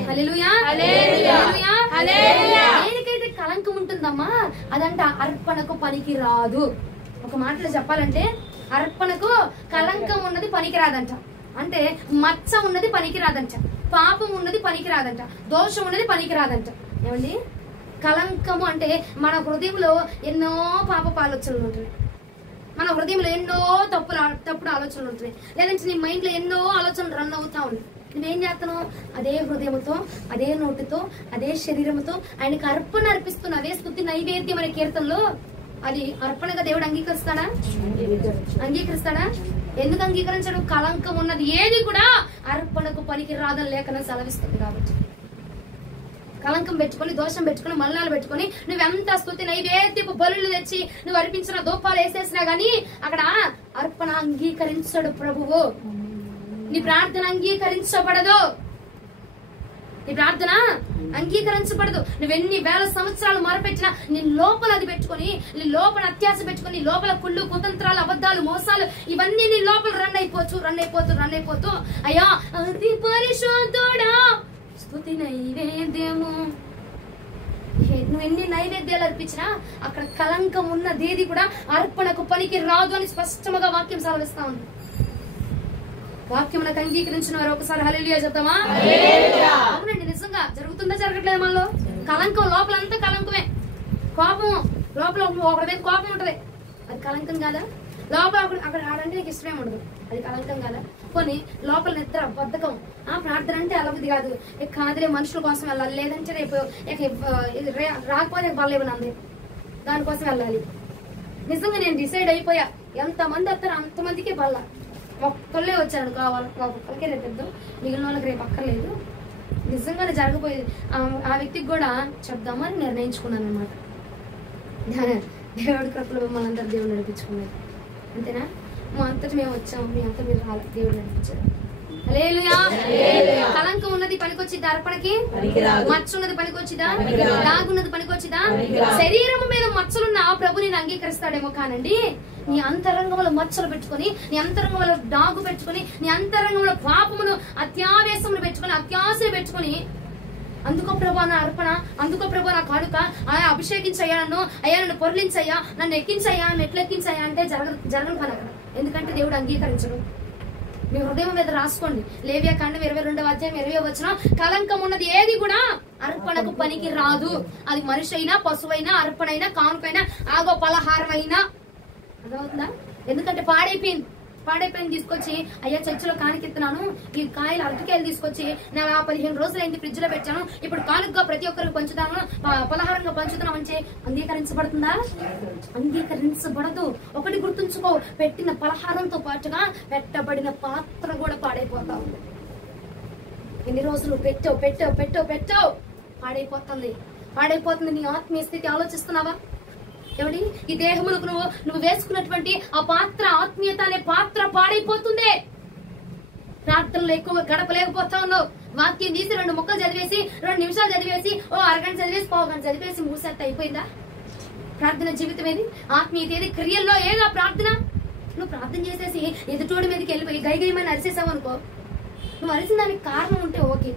హల్లెలూయా. దేనికైతే కలంకం ఉంటుందమ్మా అదంట అర్పణకు పనికి రాదు. ఒక మాటలో చెప్పాలంటే అర్పణకు కలంకం ఉన్నది పనికిరాదంట. అంటే మచ్చ ఉన్నది పనికిరాదంట, పాపం ఉన్నది పనికిరాదంట, దోషం ఉన్నది పనికిరాదంట. ఏమండి? కలంకము అంటే మన హృదయంలో ఎన్నో పాపపు ఆలోచనలు ఉంటున్నాయి, మన హృదయంలో ఎన్నో తప్పుడు ఆలోచనలు ఉంటున్నాయి, లేదంటే నీ మైండ్ లో ఎన్నో ఆలోచనలు రన్ అవుతా ఉన్నాయి. నువ్వేం చేస్తున్నావు? అదే హృదయంతో, అదే నోటితో, అదే శరీరంతో ఆయనకి అర్పణ అర్పిస్తున్న అదే స్తుతి నైవేద్యం అనే కీర్తనలో అది అర్పణగా దేవుడు అంగీకరిస్తాడా? ఎందుకు అంగీకరించడు? కలంకం ఉన్నది ఏది కూడా అర్పణకు పనికి రాదని లేఖనం సెలవిస్తుంది. కాబట్టి కలంకం పెట్టుకుని, దోషం పెట్టుకుని, మలినాలు పెట్టుకుని నువ్వెంత స్తుతి నైవేద్యపు బలులు తెచ్చి నువ్వు అర్పించిన దూపాలు వేసేసినా గానీ అక్కడ అర్పణ అంగీకరించడు ప్రభువు. నీ ప్రార్థన అంగీకరించబడదు. నువ్వెన్ని వేల సంవత్సరాలు మొరపెట్టినా నీ లోపల అది పెట్టుకుని, నీ లోపల అత్యాశ పెట్టుకుని, నీ లోపల కుళ్ళు, కుతంత్రాలు, అబద్ధాలు, మోసాలు ఇవన్నీ నీ లోపల రన్ అయిపోతూ అయ్యా అతి పరిశుద్ధుడా స్తుతి నైవేద్యము నువ్వు ఎన్ని నైవేద్యాలు అర్పించినా అక్కడ కలంకం ఉన్నదేది కూడా అర్పణకు పనికి రాదు అని స్పష్టంగా వాక్యం సెలవిస్తా ఉంది. వాక్యం నాకు అంగీకరించిన వారు ఒకసారి హల్లెలూయా చెప్తామా? అవునండి, నిజంగా జరుగుతుందా జరగట్లేదు? మనలో కలంకం, లోపలంతా కలంకమే. కోపం లోపల ఒకరి మీద కోపం ఉంటది, అది కలంకం కాదా? లోపల అక్కడ ఆడంటే నీకు ఇష్టమే ఉండదు, అది కలంకం కాదా? కొన్ని లోపల నిద్ర, బద్ధకం, ప్రార్థన అంటే అలవది కాదు, కాదులే మనుషుల కోసం వెళ్ళాలి, లేదంటే రేపు రాకపోతే బలేవు నంది, దానికోసం వెళ్ళాలి. నిజంగా నేను డిసైడ్ అయిపోయా, ఎంతమంది వస్తారో అంతమందికి బల్ల, ఒక్కళ్ళే వచ్చారు కావాలి, ఒక్కరికే రేపు ఇద్దాం, మిగిలిన వాళ్ళకి రేపు అక్కర్లేదు. నిజంగానే జరగబోయేది ఆ వ్యక్తికి కూడా చెప్దామని నిర్ణయించుకున్నాను అనమాట. దేవుడి కృపలో మిమ్మల్ని అందరు దేవుడు నడిపించుకున్నారు, అంతేనా? మా అంతటి మేము వచ్చాము, మీ అంతా మీరు రాలేదు, దేవుడు నడిపించారు. హల్లెలూయా. కలంకం ఉన్నది పనికొచ్చిద్దా? అర్పణకి మచ్చ ఉన్నది పనికొచ్చిదా? దాగున్నది పనికొచ్చిదా? శరీరం మీద మచ్చలున్న ఆ ప్రభు నేను అంగీకరిస్తాడేమో కానండి, నీ అంతరంగంలో మచ్చలు పెట్టుకుని, నీ అంతరంగంలో డాగు పెట్టుకుని, నీ అంతరంగంలో పాపమును, అత్యావేశమును పెట్టుకుని, అత్యాశలు పెట్టుకుని, అందుకో ప్రభా నా అర్పణ, అందుకో ప్రభా నా కానుక, అభిషేకించయ్యా, నన్ను పొరలించయ్యా, నన్ను ఎక్కించయ్యా, మెట్లు ఎక్కించయ్యా అంటే జరగని పని అక్కడ. ఎందుకంటే దేవుడు అంగీకరించడు. మీ హృదయం మీద రాసుకోండి. లేవియా కాండం 22వ అధ్యాయం 20వ వచనం, కలంకం ఉన్నది ఏది కూడా అర్పణకు పనికి రాదు. అది మనిషి అయినా, పశువైనా, అర్పణైనా, కానుకైనా, ఆగో పలహారం అయినా. అర్థమవుతుందా? ఎందుకంటే పాడైపోయింది తీసుకొచ్చి, అయ్యా చర్చిలో కానికెత్తున్నాను, ఈ కాయలు అరటికాయలు తీసుకొచ్చి నేను 15 రోజులైంది ఫ్రిడ్జ్ లో పెట్టాను, ఇప్పుడు కానుకగా ప్రతి ఒక్కరికి పంచుతాను, పలహారంగా పంచుతున్నాం అంటే అంగీకరించబడుతుందా? అంగీకరించబడదు. ఒకటి గుర్తుంచుకో, పెట్టిన పలహారంతో పాటుగా పెట్టబడిన పాత్ర కూడా పాడైపోతా ఉంది. ఎన్ని రోజులు పెట్టావు పాడైపోతుంది. నీ ఆత్మీయ స్థితి ఆలోచిస్తున్నావా? ఏమండి, ఈ దేహములకు నువ్వు వేసుకున్నటువంటి ఆ పాత్ర, ఆత్మీయత అనే పాత్ర పాడైపోతుంది. ప్రార్థనలు ఎక్కువ గడపలేకపోతా ఉన్నావు. వాక్యం తీసి 2 ముక్కలు చదివేసి, 2 నిమిషాలు చదివేసి, అరగంట చదివేసి, పావుగంట చదివేసి మూసేట అయిపోయిందా? ప్రార్థన జీవితం ఏది? ఆత్మీయత ఏది? క్రియల్లో ఏదా ప్రార్థన? నువ్వు ప్రార్థన చేసేసి ఎదుటోడి మీదకి వెళ్ళిపోయి గైగయమని అరిసేసావు అనుకో, నువ్వు అరిసిన దానికి కారణం ఉంటే ఓకే.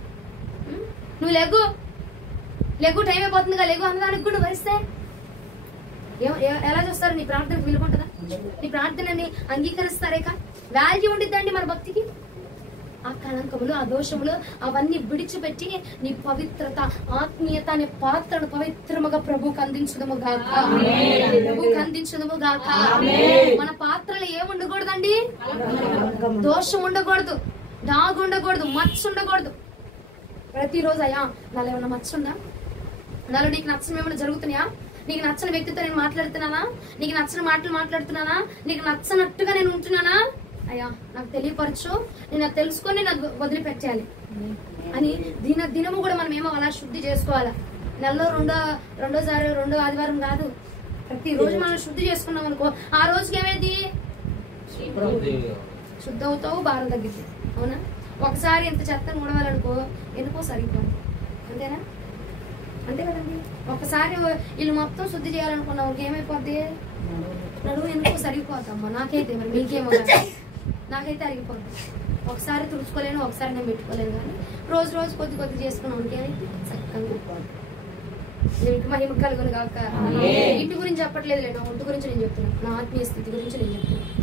నువ్వు లెగ్గు టైం అయిపోతుందిగా, లెగ్గు అన్నదానికి కూడా వరిస్తే ఎలా చూస్తారు? నీ ప్రార్థనకు విలుకుంటుందా? నీ ప్రార్థనని అంగీకరిస్తారేక? వాల్యూ ఉండిద్దండి మన భక్తికి? ఆ కళంకములు, ఆ దోషములు అవన్నీ విడిచిపెట్టి నీ పవిత్రత, ఆత్మీయత అనే పాత్రను పవిత్రముగా ప్రభువుకు అందించదము గాక. మన పాత్రలు ఏమి ఉండకూడదండి? దోషం ఉండకూడదు, డాగు ఉండకూడదు, మచ్చ ఉండకూడదు. ప్రతిరోజు అయ్యా నాలో ఏమన్నా మచ్చ ఉందా? నాలో నీకు నచ్చని ఏమైనా జరుగుతున్నాయా? నీకు నచ్చని వ్యక్తితో నేను మాట్లాడుతున్నానా? నీకు నచ్చని మాటలు మాట్లాడుతున్నానా? నీకు నచ్చనట్టుగా నేను ఉంటున్నానా? అయ్యా నాకు తెలియపరచు, నేను అది తెలుసుకొని నాకు వదిలిపెట్టాలి అని దినము కూడా మనం ఏమో అలా శుద్ధి చేసుకోవాలా. నెలలో రెండో ఆదివారం కాదు, ప్రతిరోజు మనం శుద్ధి చేసుకున్నాం అనుకో, ఆ రోజుకి ఏమైంది? శుద్ధ అవుతావు, భారం తగ్గిద్ది. అవునా? ఒకసారి ఎంత చెత్తను ఊడవాలనుకో, ఎందుకో సరిపోదు. అంతేనా? అంతే కదండి. ఒకసారి వీళ్ళు మొత్తం శుద్ధి చేయాలనుకున్నావు, ఏమైపోద్ది? నడువు ఎందుకో సరిగిపోతామ్మా. నాకైతే మరి మీకేమో, నాకైతే అరిగిపోద్ది. ఒకసారి తుడుచుకోలేను, ఒకసారి నేను పెట్టుకోలేను, కానీ రోజు కొద్ది చేసుకున్నాం ఇంకేమైతే చక్కగా ఇంటి మహిమ కలుగును కాక. ఇంటి గురించి చెప్పట్లేదు, నా ఒంటి గురించి నేను చెప్తున్నాను, నా ఆత్మీయ స్థితి గురించి నేను చెప్తున్నాను.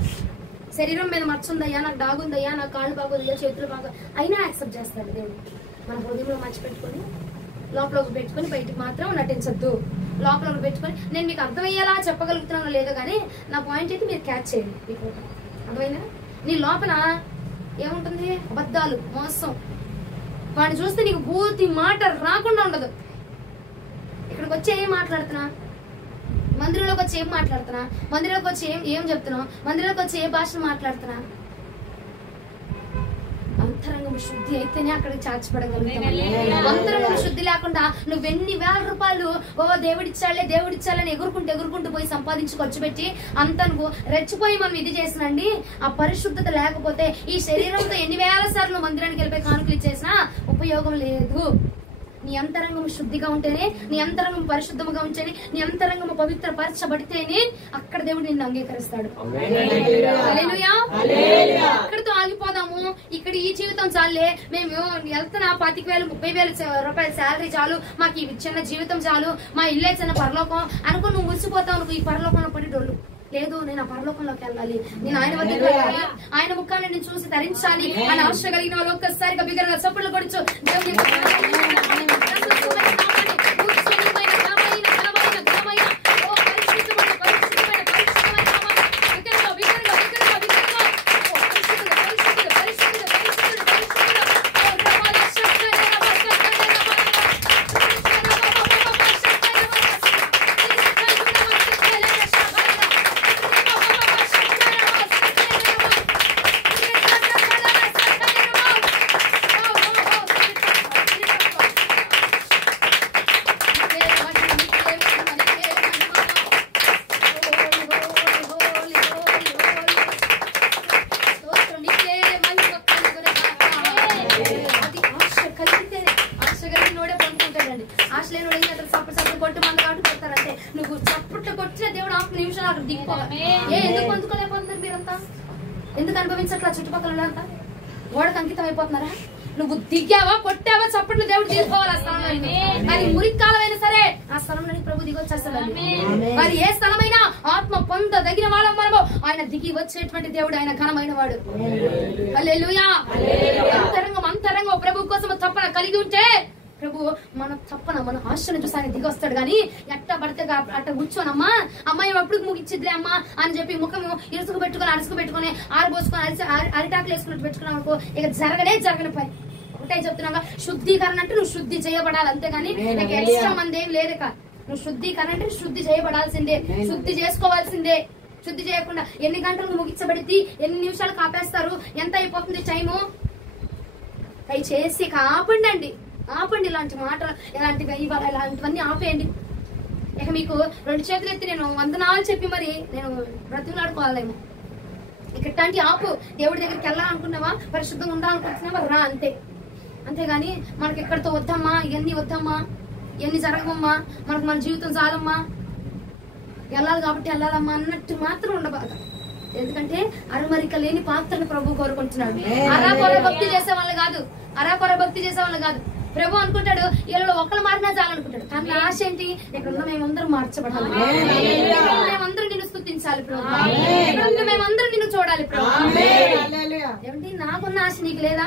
శరీరం మీద మచ్చ ఉందయ్యా, నాకు డాగుందయ్యా, నాకు కాళ్ళు బాగోదయ్యా, చేతులు బాగా అయినా యాక్సెప్ట్ చేస్తాడు దేవుడు. మన హృదయంలో మర్చిపెట్టుకొని, లోపల పెట్టుకొని బయటికి మాత్రం నటించద్దు. లోపల పెట్టుకొని నేను మీకు అర్థమయ్యేలా చెప్పగలుగుతున్నానో లేదో కానీ నా పాయింట్ అయితే మీరు క్యాచ్ చేయండి. మీకు అర్థమైనా? నీ లోపల ఏముంటుంది? అబద్ధాలు, మోసం. వాడిని చూస్తే నీకు పూర్తి మాట రాకుండా ఉండదు. ఇక్కడికి వచ్చి ఏం మాట్లాడుతున్నా? మందిరంలోకి వచ్చి ఏం మాట్లాడుతున్నా? మందిరంలోకి వచ్చి ఏం చెప్తున్నావు? మందిరంలోకి వచ్చి ఏ భాషను మాట్లాడుతున్నా? అంతరంగం శుద్ధి అయితేనే అక్కడికి చాచిపడగలుగుతాం. అంతరంగం శుద్ధి లేకుండా నువ్వు ఎన్ని వేల రూపాయలు దేవుడిచ్చాలని ఎగురుకుంటూ పోయి సంపాదించి ఖర్చు పెట్టి అంత నువ్వు రెచ్చిపోయి మనం ఇది చేసినండి, ఆ పరిశుద్ధత లేకపోతే ఈ శరీరంతో ఎన్ని వేల సార్లు మందిరానికి వెళ్ళిపోయి కానుకలు ఇచ్చేసినా ఉపయోగం లేదు. నీ అంతరంగం శుద్ధిగా ఉంటేనే, నీ అంతరంగం పరిశుద్ధముగా ఉంటేనే, నీ అంతరంగము పవిత్రపరచబడితేనే అక్కడ దేవుడు నిన్ను అంగీకరిస్తాడు. హల్లెలూయా. అక్కడితో ఆగిపోదాము, ఇక్కడ ఈ జీవితం చాలే, మేము వెళ్తున్నా 25,000 30,000 రూపాయల శాలరీ చాలు, మాకు ఈ చిన్న జీవితం చాలు, మా ఇల్లే చిన్న పరలోకం అనుకో నువ్వు మురిసిపోతావు. నువ్వు ఈ పరలోకంలో పడేటోళ్ళు లేదు, నేను ఆ పరలోకంలోకి వెళ్ళాలి, నేను ఆయన వద్దకు వెళ్ళాలి, ఆయన ముఖాన్ని నేను చూసి ధరించాలి అని ఆశ కలిగిన వాళ్ళు ఒక్కసారిగా బిగ్గరగా చప్పుళ్ళు కొడుచు దేవుని ఎందుకు అనుభవించట్లా? చుట్టుపక్కల అంతా గోడకు అంకితం అయిపోతున్నారా? నువ్వు దిగావా, కొట్టావా, చప్పట్లు దేవుడు తీసుకోవాలి ఆ స్థలంలో. కానీ మురికాలమైనా సరే ఆ స్థలంలో ప్రభు దిగి వచ్చేస్తాడు. మరి ఏ స్థలమైనా ఆత్మ పొందదగిన వాళ్ళం మనము, ఆయన దిగి వచ్చేటువంటి దేవుడు, ఆయన ఘనమైన వాడు. హల్లెలూయా. అంతరంగం ప్రభు కోసం తప్పన కలిగి ఉంటే ప్రభు మన తప్పన మన ఆశను చూసి ఆయన దిగి వస్తాడు. కానీ ఎట్టా పడితే అట్ట కూర్చోనమ్మా, అమ్మాయి ఎప్పుడు ముగిచ్చిద్లే అమ్మా అని చెప్పి ముఖము ఇరుసుకు పెట్టుకుని అరుసుకు పెట్టుకుని ఆరిపోసుకుని అరిటాకులు వేసుకున్నట్టు పెట్టుకున్నావు అనుకో, ఇక జరగని పని. ఒకటే చెప్తున్నాగా, శుద్ధీకరణ అంటే నువ్వు శుద్ధి చేయబడాలి, అంతేగాని నీకు ఎక్స్ట్రా మంది ఏం లేదు. నువ్వు శుద్ధీకరణ అంటే శుద్ధి చేయబడాల్సిందే, శుద్ధి చేసుకోవాల్సిందే. శుద్ధి చేయకుండా ఎన్ని గంటలకు ముగించబడితే ఎన్ని నిమిషాలు కాపేస్తారు, ఎంత అయిపోతుంది టైము? దయచేసి ఆపండి, ఇలాంటి మాటలు, ఇలాంటివన్నీ ఆపేయండి. ఇక మీకు 2 చేతులు ఎత్తి నేను వందనాలు చెప్పి మరి నేను బ్రతిమలాడుకోవాలేమో. ఇట్లాంటి ఆపు. దేవుడి దగ్గరికి వెళ్ళాలనుకున్నావా, పరిశుద్ధంగా ఉండాలనుకుంటున్నావా, రా అంతే. అంతేగాని మనకి ఎక్కడితో వద్దమ్మా, ఇవన్నీ వద్దమ్మా, ఇవన్నీ జరగమ్మా, మనకు మన జీవితం చాలమ్మా, వెళ్ళాలి కాబట్టి వెళ్ళాలమ్మా అన్నట్టు మాత్రం ఉండబాక. ఎందుకంటే అరమరిక లేని పాత్రను ప్రభు కోరుకుంటున్నాడు. అరాకొర భక్తి చేసే వాళ్ళు కాదు. ప్రభు అనుకుంటాడు వీళ్ళలో ఒకళ్ళు మారినా చాలనుకుంటాడు. కానీ ఆశ ఏంటి? ఇక్కడ మేమందరం మార్చబడాలి, మేమందరం నిన్ను స్తుతించాలి ప్రభు, మేమందరం నిన్ను చూడాలి ప్రభు. ఏమంటే నాకున్న ఆశ నీకు లేదా?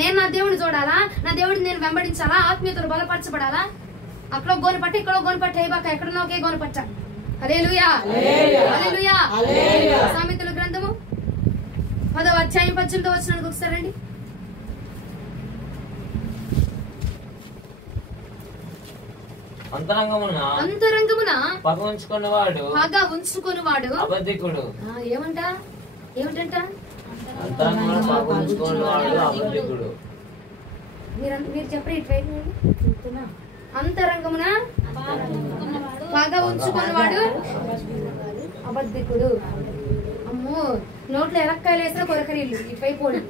నేను నా దేవుడిని చూడాలా, నా దేవుడిని నేను వెంబడించాలా, ఆత్మీయతను బలపరచబడాలా? అక్కడ గోని పట్ట, ఇక్కడ గోని పట్ట, అయిపోక ఎక్కడన్నా ఒకే గోని పట్ట. హల్లెలూయా. సామెతల గ్రంథము 10వ అధ్యాయం 18వ వచనానికి ఒకసారండి. అంతరంగమున పగ ఉంచుకున్నవాడు అబద్ధికుడు. ఏమంటా? ఏమిటంట? మీరు చెప్పండి. అంతరంగమున పగ ఉంచుకున్నవాడు అబద్ధికుడు. అమ్మో, నోట్లో ఎలక్కాయలు వేసిన కొరకరీళ్ళు ఇటువైపోడు.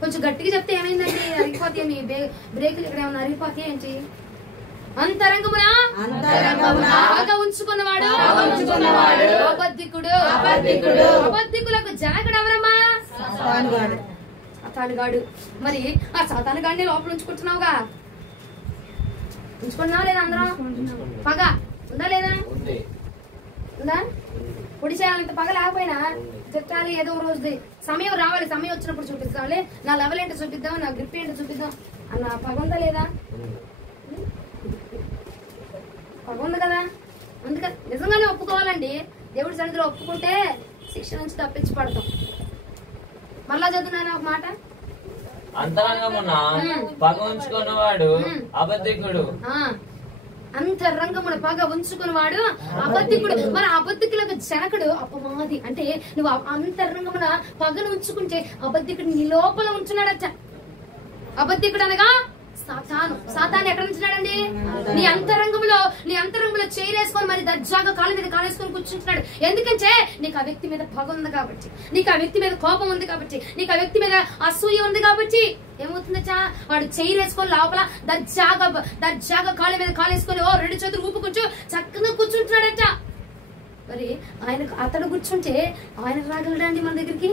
కొంచెం గట్టిగా చెప్తే ఏమైందండి? అరిగిపోతే మీ బ్రేకులు ఇక్కడ ఏమన్నా అరిగిపోతే ఏంటి? అంతరంగమున పగ ఉంచుకున్నవాడు అబద్ధికుడు. అబద్ధికులకు జనకుడు ఎవరమ్మా? సాతానుగాడు. మరి ఆ సాతానుగాడిని లోపల ఉంచుకుంటున్నావుగా, ఉంచుకున్నావా లేదా? అందరం పగ ఉందా లేదా? ఉందా? పొడి చేయాలంత పగ లేకపోయినా తిట్టాలి, ఏదో రోజు సమయం రావాలి, సమయం వచ్చినప్పుడు చూపిస్తాంలే, నా లెవెల్ ఏంటో చూపిద్దాం, నా గ్రిప్ ఏంటో చూపిద్దాం అన్న పగ ఉందా లేదా? పగ ఉంది కదా. అందుకని నిజంగానే ఒప్పుకోవాలండి. దేవుడి సన్నిధిలో ఒప్పుకుంటే శిక్ష నుంచి తప్పించి పడతాం. మళ్ళా చదువున్నాను ఒక మాట. అంతరంగమున పగ ఉంచుకున్నవాడు అబద్ధికుడు. అంతరంగమున పగ ఉంచుకున్నవాడు అబద్ధికుడు. మరి అబద్ధికులకు జనకుడు అపవాది. అంటే నువ్వు అంతరంగమున పగను ఉంచుకుంటే అబద్ధికుడు నీ లోపల ఉంటున్నాడట. అబద్ధికుడు అనగా సాతాను ఎక్కడ ఉంటున్నాడండి? నీ అంతరంగంలో చేరేసుకొని మరి దర్జాగా కాళ్ళ మీద కాలేసుకొని కూర్చుంటున్నాడు. ఎందుకంటే నీకు ఆ వ్యక్తి మీద పగ ఉంది కాబట్టి, నీకు ఆ వ్యక్తి మీద కోపం ఉంది కాబట్టి, నీకు ఆ వ్యక్తి మీద అసూయ ఉంది కాబట్టి ఏమవుతుందచ్చా, వాడు చేరేసుకొని లోపల దర్జాగా కాళ్ళ మీద కాలేసుకొని రెండు చేతులు ఊపుకుంటూ చక్కగా కూర్చుంటున్నాడట. మరి అతడు కూర్చుంటే ఆయన రాగలడండి మన దగ్గరికి?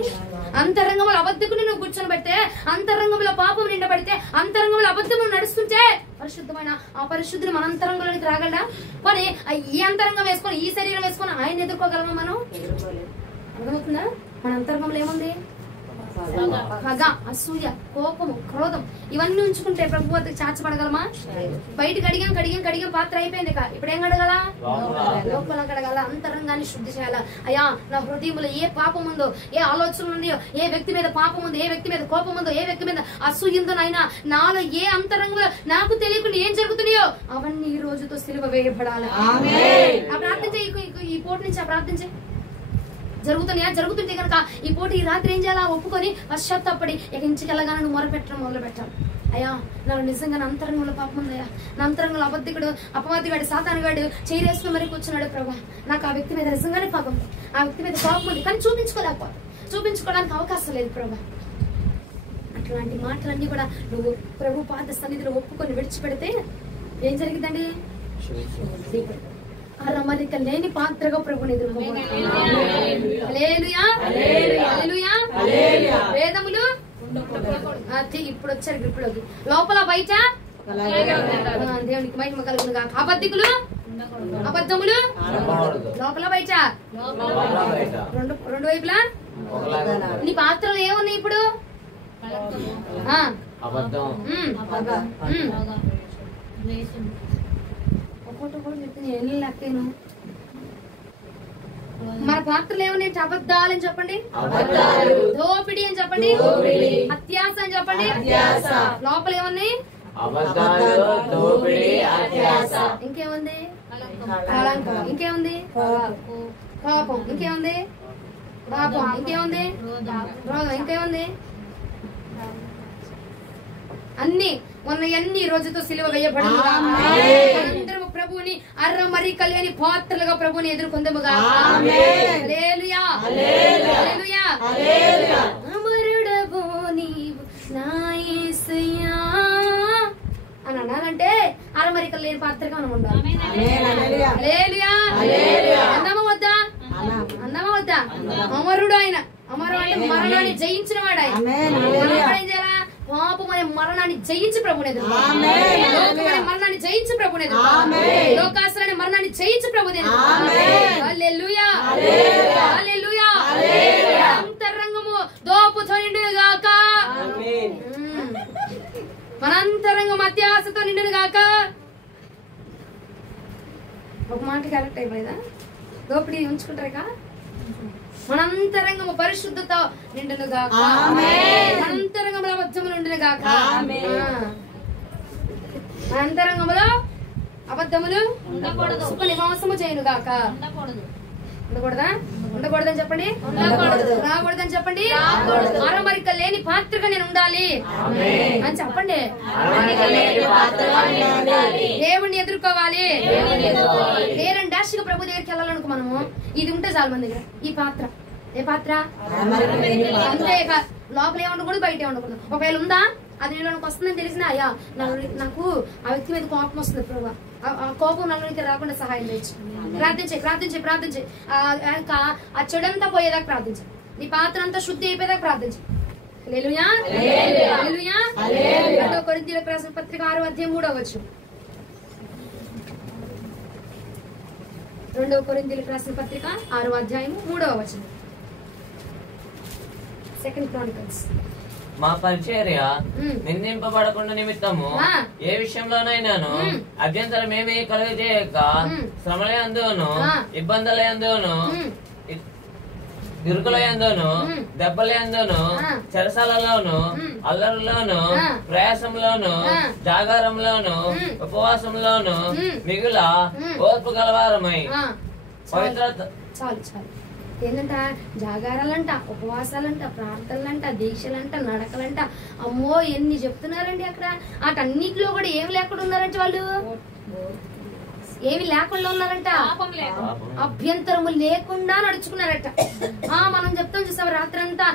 అంతరంగంలో అబద్ధకుని నువ్వు కూర్చొని పెడితే, అంతరంగంలో పాపం నిండబడితే, అంతరంగంలో అబద్ధము నడుస్తుంటే పరిశుద్ధమైన ఆ పరిశుద్ధుని మన అంతరంగంలోనికి రాగలడా? మరి ఈ అంతరంగం వేసుకొని, ఈ శరీరం వేసుకొని ఆయన ఎదుర్కోగలమా మనం? అర్థమవుతుందా? మన అంతరంగంలో ఏముంది? పగ, అసూయ, కోపము, క్రోధం ఇవన్నీ ఉంచుకుంటే ప్రభు వద్దకు చాచపడగలమా? బయటకు కడిగాం పాత్ర అయిపోయింది. ఇప్పుడు ఏం కడగల? లోపల కడగాల, అంతరంగాన్ని శుద్ధి చేయాలా. అయ్యా, నా హృదయంలో ఏ పాపం ఉందో, ఏ ఆలోచనలు ఉన్నాయో, ఏ వ్యక్తి మీద పాపం ఉందో, ఏ వ్యక్తి మీద కోపం ఉందో, ఏ వ్యక్తి మీద అసూయ ఉందో, నాయనా నాలో ఏ అంతరంగంలో నాకు తెలియకుండా ఏం జరుగుతున్నాయో అవన్నీ ఈ రోజుతో సిలువ వేయబడాలి. ఆ ప్రార్థన చేయి, ఈ పూట నుంచి ఆ ప్రార్థన చేయి. జరుగుతుంటే కనుక ఈ పూట ఈ రాత్రి ఏం చేయాలా? ఒప్పుకొని పశ్చాత్తాపడి ఇక ఇంటికెళ్ళగానే నువ్వు మొదలు పెట్టాలి. అయ్యా, నాకు నిజంగా నా అంతరంగంలో పాపం ఉందయ్యా, నా అంతరంగంలో అపవాదిగాడు సాతానుగాడు చేరేసుకుని మరి కూర్చున్నాడు ప్రభా. నాకు ఆ వ్యక్తి మీద నిజంగానే పాపం ఉంది, ఆ వ్యక్తి మీద కోపం ఉంది, కానీ చూపించుకోవడానికి అవకాశం లేదు ప్రభా. అట్లాంటి మాటలన్నీ కూడా నువ్వు ప్రభు పాద సన్నిధిలో ఒప్పుకొని విడిచిపెడితే ఏం జరిగిందండి? అరమరిక లేని పాత్రగా ప్రభుని ఎదుర్కోవాలి. వేదములు ఇప్పుడు వచ్చారు గ్రిప్పులోకి. లోపల బయట దేవునికి మహిమ కలుగునుగా. అబద్ధములు లోపల బయట రెండు వైపులా. నీ పాత్రలు ఏమున్నాయి ఇప్పుడు? మన పాత్రలు ఏమన్నా? అబద్ధాలని చెప్పండి, దోపిడి అని చెప్పండి, అత్యాస అని చెప్పండి. లోపల ఏమన్నాయి? ఇంకేముంది? కళంకం. ఇంకేముంది? కోపం. ఇంకేముంది? పాపం. ఇంకేముంది? క్రోధం. ఇంకేముంది? అన్ని ఉన్నయన్ని రోజుతో సిలువ వేయబడును. అందరము ప్రభువుని అర్రమరిక లేని పాత్రలుగా ప్రభువుని ఎదుర్కొందముగా. హల్లెలూయా, హల్లెలూయా, హల్లెలూయా. అమరుడవు నీవు నా యేసయ్యా అని అనాలంటే అర్రమరిక లేని పాత్రగా మనం ఉండాలి. హల్లెలూయా, హల్లెలూయా. అన్నమా వద్దా? అమరుడు ఆయన. అమరు అంటే మరణాన్ని జయించిన వాడు ఆయన. ఏం చేయాలా? పాపం అనే మరణాన్ని జయించి ప్రభుని ఎదుర్కోవాలి. మరణాన్ని జయించి ప్రభుని ఎదుర్కోవాలి. లోకాసురనే మరణాన్ని జయించి ప్రభుని ఎదుర్కోవాలి. హల్లెలూయా, హల్లెలూయా. అంతరంగము దోపుతో నిండుగాక. మన అంతరంగం అత్యాశతో నిండుగాక. ఒక మాట కరెక్ట్ అయిపోయిందా? దోపిడీ ఉంచుకుంటారా? మనంతరంగము పరిశుద్ధత నిండునుగాక. మనంతరంగములో అబద్ధములు ఉండునుగాక. మనంతరంగములో అబద్ధములు సుఖ నివాసము చేయునుగాక. ఉండకూడదని చెప్పండి, రాకూడదని చెప్పండి. అరమరిక లేని పాత్రగా నేను ఉండాలి అని చెప్పండి. దేవుణ్ణి ఎదుర్కోవాలి. వేరే డాష్ గా ప్రభు దగ్గరికి వెళ్ళాలనుకో మనము ఇది ఉంటే చాలు మన దగ్గర. ఈ పాత్ర ఏ పాత్ర? అంతే. లోపల ఏముండకూడదు, బయట ఉండకూడదు. ఒకవేళ ఉందా అది నీలోకి వస్తుందని తెలిసినా అయ్యా నాకు ఆ వ్యక్తి మీద కోపం వస్తుంది ప్రభు, ఆ కోపం నన్నుకి రాకుండా సహాయం చేయొచ్చు. ప్రార్థించే ఆ చెడంతా పోయేదాకా ప్రార్థించు. నీ పాత్ర అంతా శుద్ధి అయిపోయేదాకా ప్రార్థించు. హల్లెలూయా, హల్లెలూయా. రెండవ కొరింథీయులకు రాసిన పత్రిక 6వ అధ్యాయం 3వ వచనం. రెండవ కొరింథీయులకు రాసిన పత్రిక 6వ అధ్యాయం 3వ వచనం. Second Chronicles. మా పరిచర్య నిందింపబడకుండా నిమిత్తము ఏ విషయంలోనైనాను అభ్యంతరం ఏమీ కలుగజేయక శ్రమలయందును ఇబ్బందులయందును ఇరుకులయందును దెబ్బలయందును చెరసాలలోను అల్లరులోను ప్రయాసంలోను జాగారంలోను ఉపవాసంలోను మిగుల ఓర్పు గలవారమై పవిత్రత. చాలు ఏంటంట? జాగారాలంట, ఉపవాసాలంట, ప్రార్థనలంట, దీక్షలంట, నడకలంట. అమ్మో ఎన్ని చెప్తున్నారండి అక్కడ. వాటన్నిటిలో కూడా ఏమి లేకుండా ఉన్నారంట వాళ్ళు. ఏమి లేకుండా ఉన్నారంట. అభ్యంతరము లేకుండా నడుచుకున్నారట. మనం చెప్తాం చూసాం రాత్రి అంతా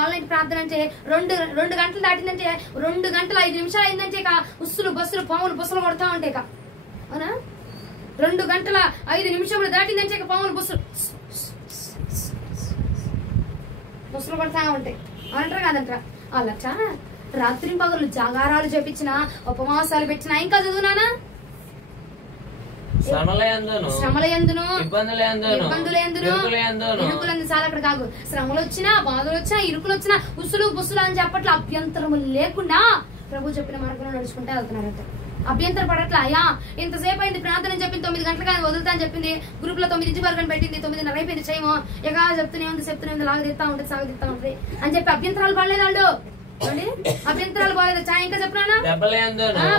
ఆన్లైన్ ప్రార్థన అంటే 2 గంటలు దాటిందంటే 2 గంటలు 5 నిమిషాలు అయిందంటే ఇక ఉస్సులు బస్సులు పాములు బస్సులు కొడతా ఉంటాయి. ఇక అవునా? 2 గంటల 5 నిమిషములు దాటిందంటే ఇక పాములు బస్సులు కొడతా ఉంటాయి. అంటారు కాదంటారా? వాళ్ళట రాత్రి పగలు జాగారాలు చేపించిన, ఉపవాసాలు పెట్టిన, ఇంకా చదువునానా శ్రమలయందును ఇరుకులందు చాలా అక్కడ కాదు. శ్రమలు వచ్చినా, బాధలు వచ్చినా, ఇరుకులు వచ్చినా, ఉసులు బుసులు అని చెప్పట్ల అభ్యంతరము లేకుండా ప్రభు చెప్పిన మార్గంలో నడుచుకుంటే వెళ్తున్నారంట. అభ్యంతర పడట్లా. అయ్యా ఇంతసేపు అయింది ప్రార్థన చెప్పింది, 9 గంటలకు ఆయన వదులుతా అని చెప్పింది, గ్రూప్ లో 9 వరకు అని పెట్టింది, 9:30 అయిపోయింది చేయమో, ఇక చెప్తూనే ఉంది లాగదిస్తా ఉంటుంది సాగదిస్తా ఉంటుంది అని చెప్పి అభ్యంతరాలు పడలేదు వాళ్ళు. అభ్యంతరాలు బాగాలేదు. చాయ్ ఇంకా చెప్పనా?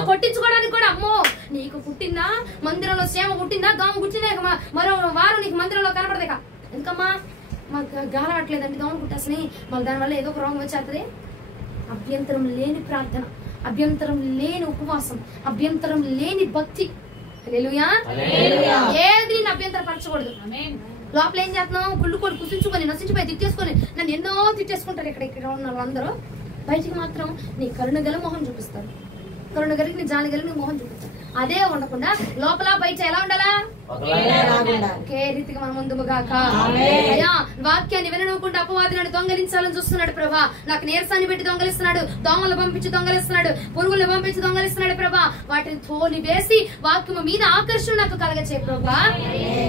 కొట్టించుకోవడానికి కూడా అమ్మో నీకు పుట్టిందా మందిరంలో, సేమ పుట్టిందా, దోమ పుట్టిందా, మరో వారం నీకు మందిరంలో కనపడదేక, ఎందుకమ్మా మాకు గాలవట్లేదండి దోమ కుట్టేసి, మళ్ళీ దానివల్ల ఏదో ఒక రోగం వచ్చేస్తుంది. అభ్యంతరం లేని ప్రార్థన, అభ్యంతరం లేని ఉపవాసం, అభ్యంతరం లేని భక్తి. హల్లెలూయా. ఏది నేను అభ్యంతరం పరచకూడదు. లోపల ఏం చేస్తున్నాం? కుళ్ళుకొని కుసించుకొని నశించిపోయి తిట్టేసుకొని నన్ను ఎన్నో తిట్టేసుకుంటారు ఇక్కడ ఉన్న వాళ్ళందరూ. బయటికి మాత్రం నీ కరుణ గల మొహం చూపిస్తారు, కరుణ కలిగి నీ జాలి కలిగి నీ మొహం చూపిస్తారు. అదే ఉండకుండా లోపల బయట ఎలా ఉండాలా? ఒకే రీతిగా మనం ముందుగాక. అయ్యా వాక్యాన్ని వినకుండా అపవాదులను దొంగలించాలని చూస్తున్నాడు ప్రభా. నాకు నీరసాన్ని పెట్టి దొంగలిస్తున్నాడు, దోమలు పంపించి దొంగలిస్తున్నాడు, పురుగులు పంపించి దొంగలిస్తున్నాడు ప్రభా. వాటిని తోలి వేసి వాక్యం మీద ఆకర్షణ నాకు కలగచే ప్రభా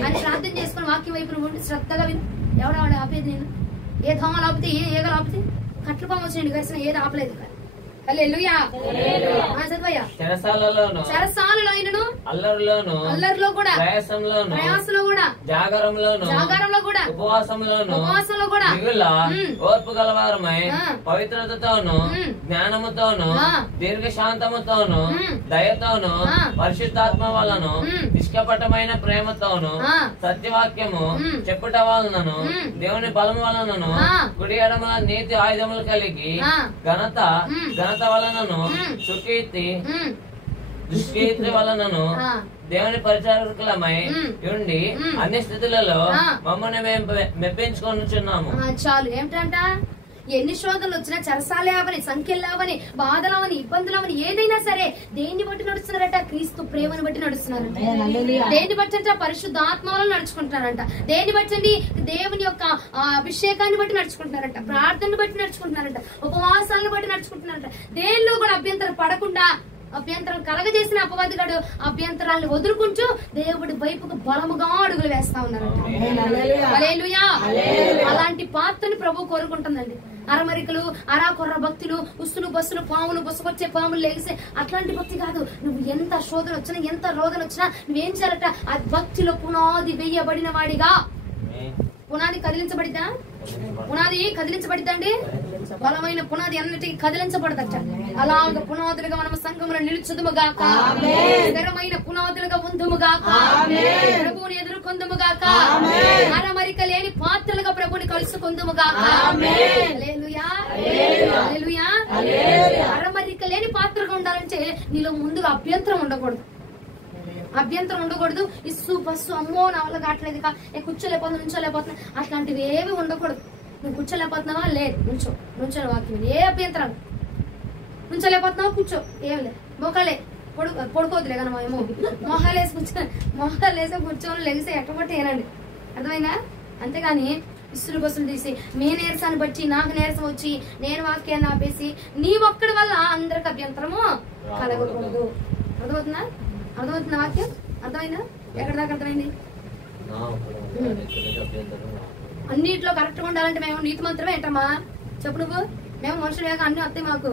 అని ప్రార్థన చేసుకుని వాక్యం వైపు ఉండి శ్రద్ధగా విను. ఎవడ ఆపేది? నేను ఏ దోమలు ఆపితే, ఏ ఏగలు ఆపితే, కట్లు పాము వచ్చిండు కలిసిన ఏది ఆపలేదు. హల్లెలూయా. చెరసాలలో అల్లరిలో కూడా, ప్రయాసంలో కూడా, జాగారంలో కూడా, ఉపవాసంలో కూడా ఓర్పు గలవారమై పవిత్రతతోను, జ్ఞానముతోను, దీర్ఘశాంతముతోను, దయతోను, పరిశుద్ధాత్మ వలన, నిష్కపటమైన ప్రేమతోను, సత్యవాక్యము చెప్పుట వలనను, దేవుని బలము వలనను, కుడి ఎడమల నీతి ఆయుధములు కలిగి ఘనత వలనను, సుకీర్తి దుష్కీర్తి వలనను దేవుని పరిచారకులమై ఉండి అన్ని స్థితులలో మమ్మల్ని మేము మెప్పించుకొనుచున్నాము. చాలు. ఏమిటంట? ఎన్ని శోధనలు వచ్చినా, చెరసాలేవని, సంఖ్యలేవని, బాధలవని, ఇబ్బందులవని, ఏదైనా సరే దేన్ని బట్టి నడుస్తున్నారట? క్రీస్తు ప్రేమను బట్టి నడుస్తున్నారంట. దేన్ని బట్టి అంటే పరిశుద్ధ ఆత్మలో నడుచుకుంటున్నారంట. దేన్ని బట్టి? దేవుని యొక్క అభిషేకాన్ని బట్టి నడుచుకుంటున్నారంట, ప్రార్థనను బట్టి నడుచుకుంటున్నారంట, ఉపవాసాలను బట్టి నడుచుకుంటున్నారంట. దేనిలో కూడా అభ్యంతరం పడకుండా, అభ్యంతరం కలగజేసిన అపవాదిగాడు అభ్యంతరాలను వదులుకుంటూ దేవుడి వైపుకు బలముగా అడుగులు వేస్తా ఉన్నారంట. హల్లెలూయా. అలాంటి పాత్రని ప్రభు కోరుకుంటుందండి. అరమరికలు, అరాకొర్ర భక్తులు, ఉస్సులు బస్సులు, పాములు బుసకొచ్చే పాములు లేగిసే అట్లాంటి భక్తి కాదు. నువ్వు ఎంత శోధన వచ్చినా, ఎంత రోదన వచ్చినా నువ్వేం చేయాలట? ఆ భక్తిలో పునాది వేయబడిన వాడిగా. పునాది కదిలించబడిద్దా? పునాది కదిలించబడిద్దా అండి? బలమైన పునాది అన్నిటికీ కదిలించబడదట. అలాగ పునాదులుగా మనం సంఘములో నిలుచుదుముగాక, స్థిరమైన పునాదులుగా ఉందుముగాక, ప్రభువుని ఎదుర్కొందుముగాక, అరమరిక లేని పాత్రలుగా ప్రభుని కలుసుకుందుముగాక. హల్లెలూయా. హల్లెలూయా. అరమరిక లేని పాత్రగా ఉండాలంటే నీలో ముందుగా అభ్యంతరం ఉండకూడదు. అభ్యంతరం ఉండకూడదు. ఇస్సు బస్సు అమ్మో నా వల్ల కావట్లేదు, కూర్చోలేకపోతున్నా, నుంచోలేకపోతున్నా, అట్లాంటివి ఏవి ఉండకూడదు. నువ్వు కూర్చోలేకపోతున్నావా? లేదు, నుంచోని వాక్యం. ఏ అభ్యంతరాలు? నుంచోలేకపోతున్నావా? కూర్చో, ఏం లేదు. మోకాలే పడుకోవద్దులే కానీ మొహాలేసి కూర్చొని లెగిసే ఎట్టబట్టి ఏనండి. అర్థమైందా? అంతేగాని ఇసులు బస్సులు తీసి మీ నీరసాన్ని బట్టి నాకు నీరసం వచ్చి నేను వాక్యాన్ని ఆపేసి నీ ఒక్కడి వల్ల అందరికి అభ్యంతరము కలగకూడదు. అర్థమవుతుందా? అర్థమవుతుందా వాక్యం? అర్థమైందా? ఎక్కడ దాకా అర్థమైంది? అన్నిట్లో కరెక్ట్గా ఉండాలంటే మేము నీతి మంత్రమే ఏంటమ్మా చెప్పు నువ్వు. మేము మనుషులు లేక అన్ని వస్తాయి మాకు.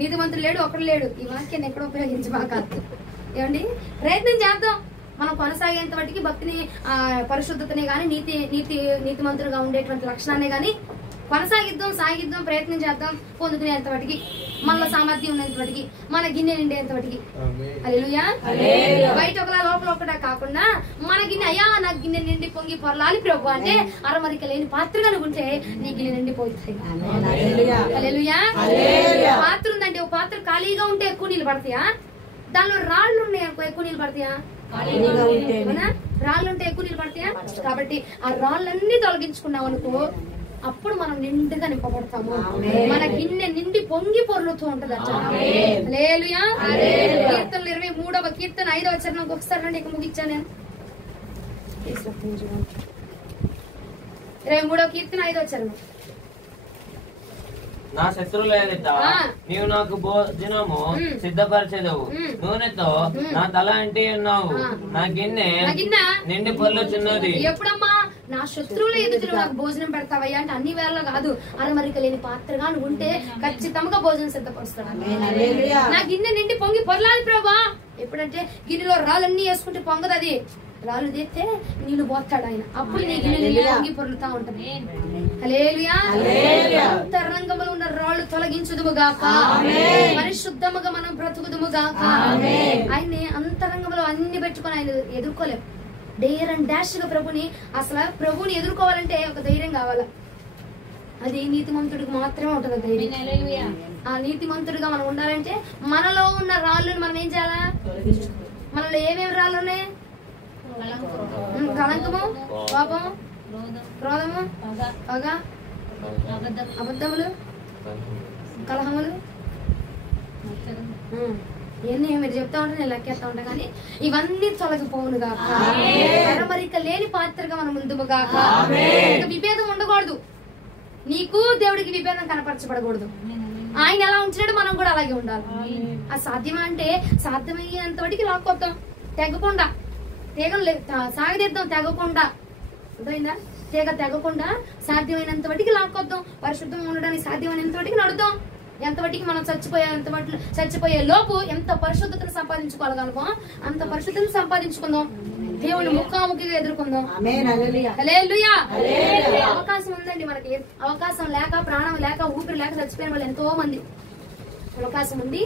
నీతి మంత్రులు లేడు, ఒక్కడు లేడు. ఈ వాక్యాన్ని ఎక్కడ ఉపయోగించమాక. ఏమండి? ప్రయత్నం చేద్దాం. మనం కొనసాగేంత వాటికి భక్తిని, పరిశుద్ధతని గాని నీతి మంత్రులుగా ఉండేటువంటి లక్షణాన్ని గాని కొనసాగిద్దాం, సాగిద్దాం, ప్రయత్నం చేద్దాం పొందుకునేంత వాటికి. మనలో సామర్థ్యం ఉన్నంతటికి, మన గిన్నె నిండేంతటికి. హల్లెలూయా. బయట ఒకలా లోపల ఒకటా కాకుండా మన గిన్నె, అయ్యా నా గిన్నె నిండి పొంగి పొరలాలి ప్రభు అంటే అరమరిక లేని పాత్రగా అనుకుంటే నీ గిన్నె నిండి పోతాయి. హల్లెలూయా. పాత్ర ఉందంటే, ఒక పాత్ర ఖాళీగా ఉంటే ఎక్కువ నీళ్ళు పడతాయా? దానిలో రాళ్ళు ఉన్నాయి అనుకో ఎక్కువ నీళ్ళు పడతాయా? రాళ్ళు ఉంటే ఎక్కువ నీళ్ళు పడతాయా? కాబట్టి ఆ రాళ్ళన్నీ తొలగించుకున్నాం అనుకో, అప్పుడు మనం నిండుగా నింపబడతాము. మన గిన్నె నిండి పొంగి పొర్లుతూ ఉంటది అట. హల్లెలూయా. కీర్తనలు 23వ కీర్తన 5వ చరణం ఒకసారి రండి, ఇక ముగించాను నేను. 23వ కీర్తన 5వ చరణం. నా శత్రువుల ఎదుట నీవు నాకు భోజనము సిద్ధపరచెదవు, నూనెతో నా తల అంటే ఉన్నావు, నా గిన్నె నిండి పొర్లుచున్నది. ఎప్పుడమ్మా నా శత్రువుల ఎదుట నాకు భోజనం పెడతావయ్యా అంటే అన్ని వేళలో కాదు, అరమరిక లేని పాత్రగా నువ్వు ఉంటే ఖచ్చితంగా భోజనం సిద్ధపరుస్తాడు. నా గిన్నె నిండి పొంగి పొరలాలి ప్రభా. ఎప్పుడంటే గిన్నెలో రాళ్ళన్నీ వేసుకుంటే పొంగదు, అది రాళ్ళు తీస్తే నీళ్లు పోతాడు ఆయన, అప్పుడు నీ గిన్నె పొంగి పొర్లుతా ఉంటది. హల్లెలూయా. అంతరంగములో ఉన్న రాళ్ళు తొలగించుదుముగాక, పరిశుద్ధముగా మనం బ్రతుకుదుముగాక. ఆయన్ని అంతరంగంలో అన్ని పెట్టుకుని ఆయన ఎదుర్కోలేము. డేర్ అండ్ డాష్ గా ప్రభుని, అసలు ప్రభుని ఎదుర్కోవాలంటే ఒక ధైర్యం కావాలా. అది నీతిమంతుడికి మాత్రమే ఉంటది ధైర్యం. ఆ నీతిమంతుడిగా మనం ఉండాలంటే మనలో ఉన్న రాళ్ళని మనం ఏం చేయాలా? మనలో ఏమేమి రాళ్ళు ఉన్నాయి? కళంకము, కోపము, క్రోధము, పగ, అబద్ధములు, కలహములు, ఇవన్నీ మీరు చెప్తా ఉంటే నేను లెక్కేస్తా ఉంటా. కానీ ఇవన్నీ తొలగిపోవును గాక, అరమరిక లేని పాత్రగా మనం ముందుము గాక. విభేదం ఉండకూడదు, నీకు దేవుడికి విభేదం కనపరచబడకూడదు. ఆయన ఎలా ఉంచినాడు మనం కూడా అలాగే ఉండాలి. అది సాధ్యమా అంటే సాధ్యమయ్యేంత వాటికి లాక్కొద్దాం, తెగకుండా తీగలు సాగదీద్దాం, తెగకుండా. అర్థమైందా? తీగ తెగకుండా సాధ్యమైనంత వాటికి లాక్కొద్దాం. పరిశుద్ధంగా ఉండడానికి సాధ్యమైనంత వాటికి నడుద్దాం. ఎంత వాటికి మనం చచ్చిపోయే లోపు ఎంత పరిశుద్ధతను సంపాదించుకోగలమో అంత పరిశుద్ధతను సంపాదించుకుందాం. దేవుని ముఖాముఖిగా ఎదుర్కొందాం. హల్లెలూయా. అవకాశం ఉందండి మనకి. అవకాశం లేక, ప్రాణం లేక, ఊపిరి లేక చచ్చిపోయిన వాళ్ళు ఎంతో మంది. అవకాశం ఉంది,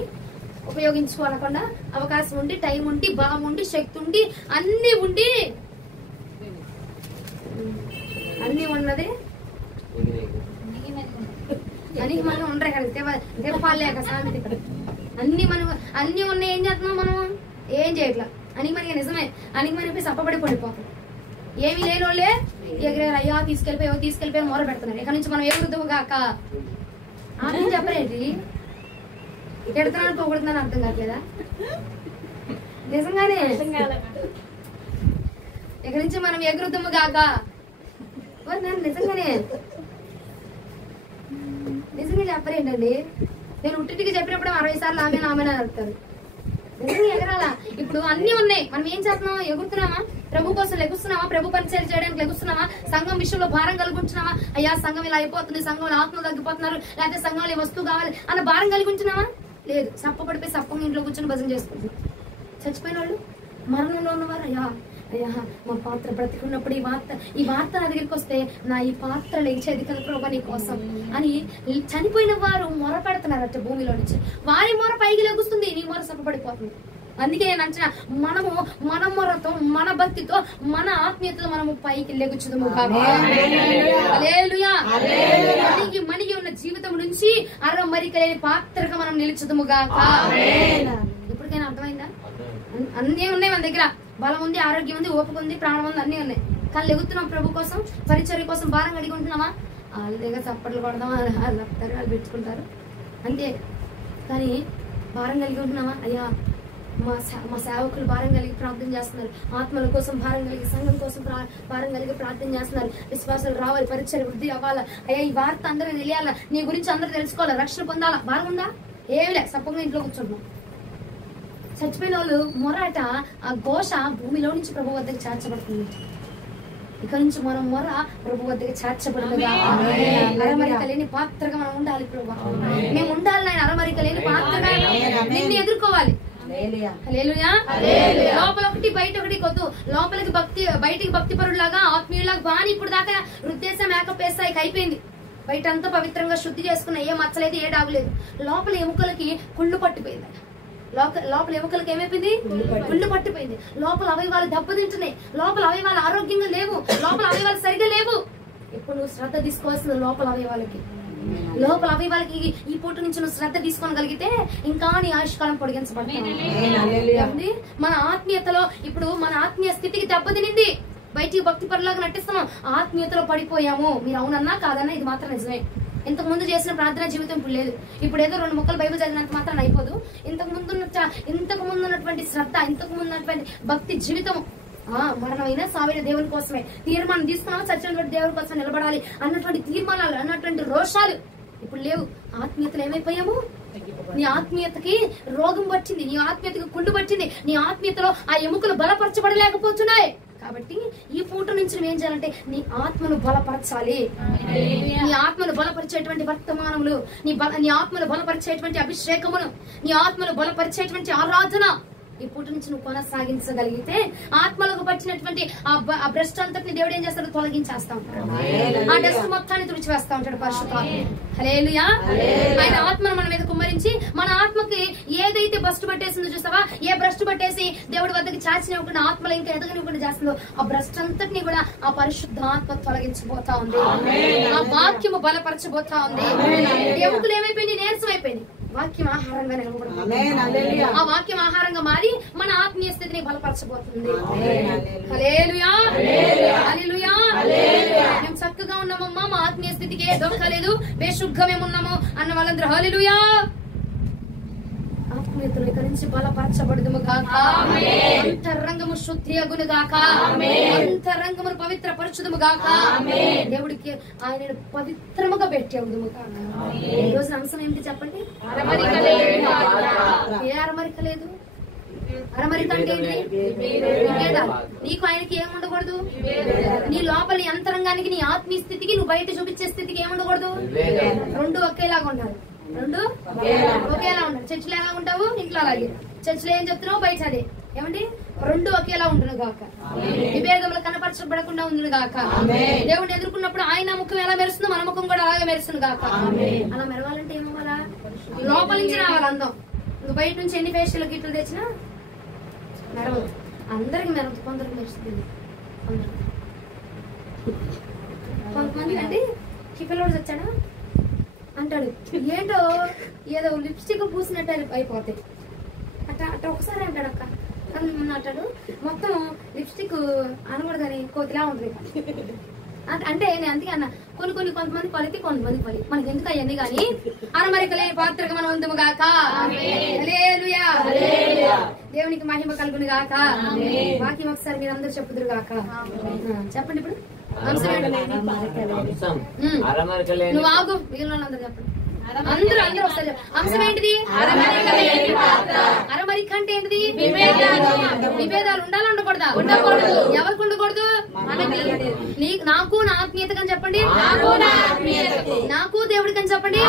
ఉపయోగించుకోనకుండా, అవకాశం ఉండి, టైం ఉండి, బలం ఉండి, శక్తి ఉండి, అన్ని ఉండి, అన్ని ఉన్నది అని మనం ఉండరు ఇక్కడ దేవపాలేక సామెత. ఇక్కడ అన్ని ఉన్నాయి, ఏం చేస్తున్నాం మనం? ఏం చేయట్లా. అని మనకి నిజమే, అని మనకి సప్పబడి పడిపోతాం. ఏమి లేని వాళ్ళే ఎగిరారు, అయ్యా తీసుకెళ్ళిపోయి మొర పెడుతున్నారు. ఇక్కడ నుంచి మనం ఎగురుతాము కాక ఆమె చెప్పరేంటి? ఎడుతున్నాను పోగొడుతున్నాను అర్థం కావట్లేదా? నిజంగానే ఇక్కడి నుంచి మనం ఎగురుతాము కాక నిజంగానే చెప్పరేంటండి? నేను ఉట్టికి చెప్పినప్పుడు 60 సార్లు ఆమె అడుగుతారు. నిజంగా ఎగరాలా? ఇప్పుడు అన్ని ఉన్నాయి, మనం ఏం చేస్తున్నామా? ఎగురుతున్నామా? ప్రభు కోసం లెగుస్తున్నామా? ప్రభు పరిచయం చేయడానికి లెగుస్తున్నామా? సంఘం విషయంలో భారం కలుగుంటున్నామా? అయ్యా సంఘం ఇలా అయిపోతుంది, సంఘంలో ఆత్మలు తగ్గిపోతున్నారు, లేకపోతే సంఘంలో వస్తువు కావాలి అన్న భారం కలిగించున్నామా? లేదు. సప్పపడిపోయి సప్పంగా ఇంట్లో కూర్చొని భజన చేసుకుంటున్నారు. చచ్చిపోయిన వాళ్ళు, మరణంలో ఉన్నవారు, అయ్యా మా పాత్ర బ్రతికున్నప్పుడు ఈ వార్త నా దగ్గరికి వస్తే నా ఈ పాత్ర లేచేది కదా ప్రభా నీ కోసం అని చనిపోయిన వారు మొర పెడుతున్నారట భూమిలో నుంచి. వారి మొర పైకి లెగుస్తుంది, నీ మొర సప్పబడిపోతుంది. అందుకే నేను అంటున్నా, మనము మన మొరతో, మన భక్తితో, మన ఆత్మీయతలో మనము పైకి లెగుచుదము. హల్లెలూయా. మణిగి ఉన్న జీవితం నుంచి అరమరిక లేని పాత్రగా మనం నిలుచుదముగా. ఇప్పటికైనా అర్థమైందా? అన్నీ ఉన్నాయి మన దగ్గర. బలం ఉంది, ఆరోగ్యం ఉంది, ఓపిక ఉంది, ప్రాణం ఉంది, అన్ని ఉన్నాయి. కానీ లెగుతున్నాం ప్రభు కోసం, పరిచర్య కోసం భారం కడిగి ఉంటున్నామా? వాళ్ళ దగ్గర చప్పట్లు కొడదామా? వాళ్ళు వస్తారు, వాళ్ళు పెట్టుకుంటారు అంతే. కానీ భారం కలిగి ఉంటున్నామా? అయ్యా మా సేవకులు భారం కలిగి ప్రార్థన చేస్తున్నారు, ఆత్మల కోసం భారం కలిగి, సంఘం కోసం భారం కలిగి ప్రార్థన చేస్తున్నారు. విశ్వాసాలు రావాలి, పరిచర్య వృద్ధి అవ్వాలా. అయ్యా ఈ వార్త అందరూ తెలియాలా, నీ గురించి అందరూ తెలుసుకోవాలా, రక్షణ పొందాలా. భారం ఉందా? ఏమి లే, సప్పంగా ఇంట్లో కూర్చుంటున్నాం. చచ్చిపోయిన వాళ్ళు మొరట, ఆ ఘోష భూమిలో నుంచి ప్రభు వద్దకు చేర్చబడుతుంది. ఇక నుంచి మనం మొర ప్రభు వద్దకు చేర్చబడుతుంది. అరమరిక లేని పాత్రగా మనం ఉండాలి ప్రభు. మేము ఉండాలి నాయన, అరమరిక లేని పాత్రగా నిన్ను ఎదుర్కోవాలి. హల్లెలూయా. లోపల ఒకటి బయట ఒకటి కొద్దు. లోపలికి భక్తి, బయటికి భక్తి పరులాగా, ఆత్మీయులాగా బాని ఇప్పుడు దాకా వృద్ధేశం మేకప్ వేస్తాయి అయిపోయింది. బయట అంతా పవిత్రంగా శుద్ధి చేసుకున్న, ఏ మచ్చలేదు, ఏ డాగులేదు. లోపల ఎముకలకి కుళ్ళు పట్టిపోయింది. లోపల ఎముకలకి ఏమైపోయింది? కుళ్ళు పట్టిపోయింది. లోపల అవయవాలు దెబ్బతింటున్నాయి. లోపల అవయవాలు ఆరోగ్యంగా లేవు. లోపల అవయవాలు సరిగా లేవు. ఇప్పుడు నువ్వు శ్రద్ధ తీసుకోవాల్సింది లోపల అవయవాలకి. ఈ పూట నుంచి నువ్వు శ్రద్ధ తీసుకోగలిగితే ఇంకా నీ ఆయుష్కాలం పొడిగించబడుతుంది. మన ఆత్మీయతలో ఇప్పుడు మన ఆత్మీయ స్థితికి దెబ్బతినింది. బయటికి భక్తి పరులాగా నటిస్తున్నాం, ఆత్మీయతలో పడిపోయాము. మీరు అవునన్నా కాదన్నా ఇది మాత్రం నిజమే. ఇంతకు ముందు చేసిన ప్రార్థన జీవితం ఇప్పుడు లేదు. ఇప్పుడు ఏదో 2 ముక్కలు బైబిల్ చదివినంత మాత్రం అయిపోదు. ఇంతకు ముందు ఉన్నటువంటి శ్రద్ధ, ఇంతకు ముందు ఉన్నటువంటి భక్తి జీవితం, మరణమైనా సావైన దేవుని కోసమే తీర్మానం తీసుకున్నాము, చచ్చినటువంటి దేవుని కోసం నిలబడాలి అన్నటువంటి తీర్మానాలు, అన్నటువంటి రోషాలు ఇప్పుడు లేవు. ఆత్మీయతలు ఏమైపోయాము? నీ ఆత్మీయతకి రోగం పట్టింది, నీ ఆత్మీయతకి కుళ్ళు పట్టింది, నీ ఆత్మీయతలో ఆ ఎముకలు బలపరచబడలేకపోతున్నాయి. కాబట్టి ఈ పూట నుంచి నువ్వేం చేయాలంటే నీ ఆత్మను బలపరచాలి. నీ ఆత్మను బలపరిచేటువంటి వర్తమానములు, నీ ఆత్మను బలపరిచేటువంటి అభిషేకమును, నీ ఆత్మను బలపరిచేటువంటి ఆరాధన ఈ పూట నుంచి నువ్వు కొనసాగించగలిగితే ఆత్మలకు పట్టినటువంటి ఆ భ్రష్ట అంతటిని దేవుడు ఏం చేస్తాడు? తొలగించేస్తా ఉంటాడు. ఆ డస్ట్ మొత్తాన్ని తుడిచివేస్తా ఉంటాడు పరిశుద్ధాత్మ. హల్లెలూయా. ఆయన ఆత్మను మన మీద కుమ్మరించి మన ఆత్మకి ఏదైతే భ్రష్టు పట్టేసిందో చూస్తావా, ఏ భ్రష్టు పట్టేసి దేవుడి వద్దకి చాచినివ్వకుండా ఆత్మలో ఇంకా ఎదగనివ్వకుండా చేస్తుందో ఆ భ్రష్టు అంతటిని కూడా ఆ పరిశుద్ధాత్మ తొలగించబోతా ఉంది. ఆ వాక్యము బలపరచబోతా ఉంది. ఎముకలు ఏమైపోయింది? నీరసం అయిపోయింది. వాక్యం ఆహారంగా నిలబడుతుంది. ఆ వాక్యం ఆహారంగా మారి మన ఆత్మీయ స్థితిని బలపరచబోతుంది. హల్లెలూయా, హల్లెలూయా. మేము చక్కగా ఉన్నామమ్మా, మా ఆత్మీయ స్థితికి ఏ దొరకలేదు, బేశుగ్గా మేము ఉన్నాము అన్న వాళ్ళందరూ హల్లెలూయా. ఆత్మీయతలు ఇక్కడి నుంచి బలపరచబడుదుము గాక. అంతరంగము శుద్ధి అగును గాక. అంతరంగమును పవిత్ర పరచుదుము గాక. దేవుడికి ఆయన పవిత్రముగా పెట్టి అవుదుము గాక. ఈ రోజు అంశం ఏంటి చెప్పండి? అరమరిక లేదు. ఏ అరమరిక లేదు? అరమరిక అంటే విభేదాలు. నీకు ఆయనకి ఏం ఉండకూడదు? నీ లోపల అంతరంగానికి, నీ ఆత్మీయ స్థితికి, నువ్వు బయట చూపించే స్థితికి ఏముండకూడదు? 2 ఒకేలాగా ఉండాలి. 2 ఒకేలా ఉండాలి. చర్చిలో ఎలా ఉంటావు? ఇంట్లో అలాగే. చర్చిలో ఏం చెప్తున్నావు? బయట అదే. ఏమండి? 2 ఒకేలా ఉండును గాక. విభేదములు కనపరచబడకుండా ఉండును గాక. దేవుడిని ఎదుర్కొన్నప్పుడు ఆయన ముఖం ఎలా మెరుస్తుందో మన ముఖం కూడా అలాగే మెరుస్తుంది గాక. అలా మెరవాలంటే ఏమవ్వాలా? లోపల నుంచి రావాలి అందం. నువ్వు బయట నుంచి ఎన్ని ఫేషియల్ గిట్లు తెచ్చినా మెరవదు. అందరికి మెరవదు, కొందరికి మెరుస్తుంది. కొంతమంది అంటే చిక్కలోడు వచ్చాడా అంటాడు, ఏంటో ఏదో లిప్స్టిక్ పూసినట్టు అయిపోతాయి అట్ట ఒకసారి అంటాడు. అక్క అంటాడు, మొత్తం లిప్స్టిక్ అనకూడదని కోతిలా ఉంటుంది. అంటే నేను అందుకే అన్న, కొంతమంది పలికి, కొంతమంది పలి, మనకి ఎందుకు అవన్నీ గాని అరమరిక లేని పాత్రగా మనం ఉందము గాక. హల్లెలూయా. దేవునికి మహిమ కలుగును గాక. వాక్యం ఒకసారి మీరు అందరూ చెప్పుదురు గాక. చెప్పండి ఇప్పుడు. నువ్వు ఆగు, మిగిలిన వాళ్ళందరూ చెప్పండి. అందరూ ఒకసారి అంశం ఏంటిది? అరమరిక అంటే ఏంటిది? విభేదాలు ఉండాలా ఉండకూడదా? ఎవరికి ఉండకూడదు? నాకు నా ఆత్మీయత అని చెప్పండి. నాకు దేవుడికి అని చెప్పండి.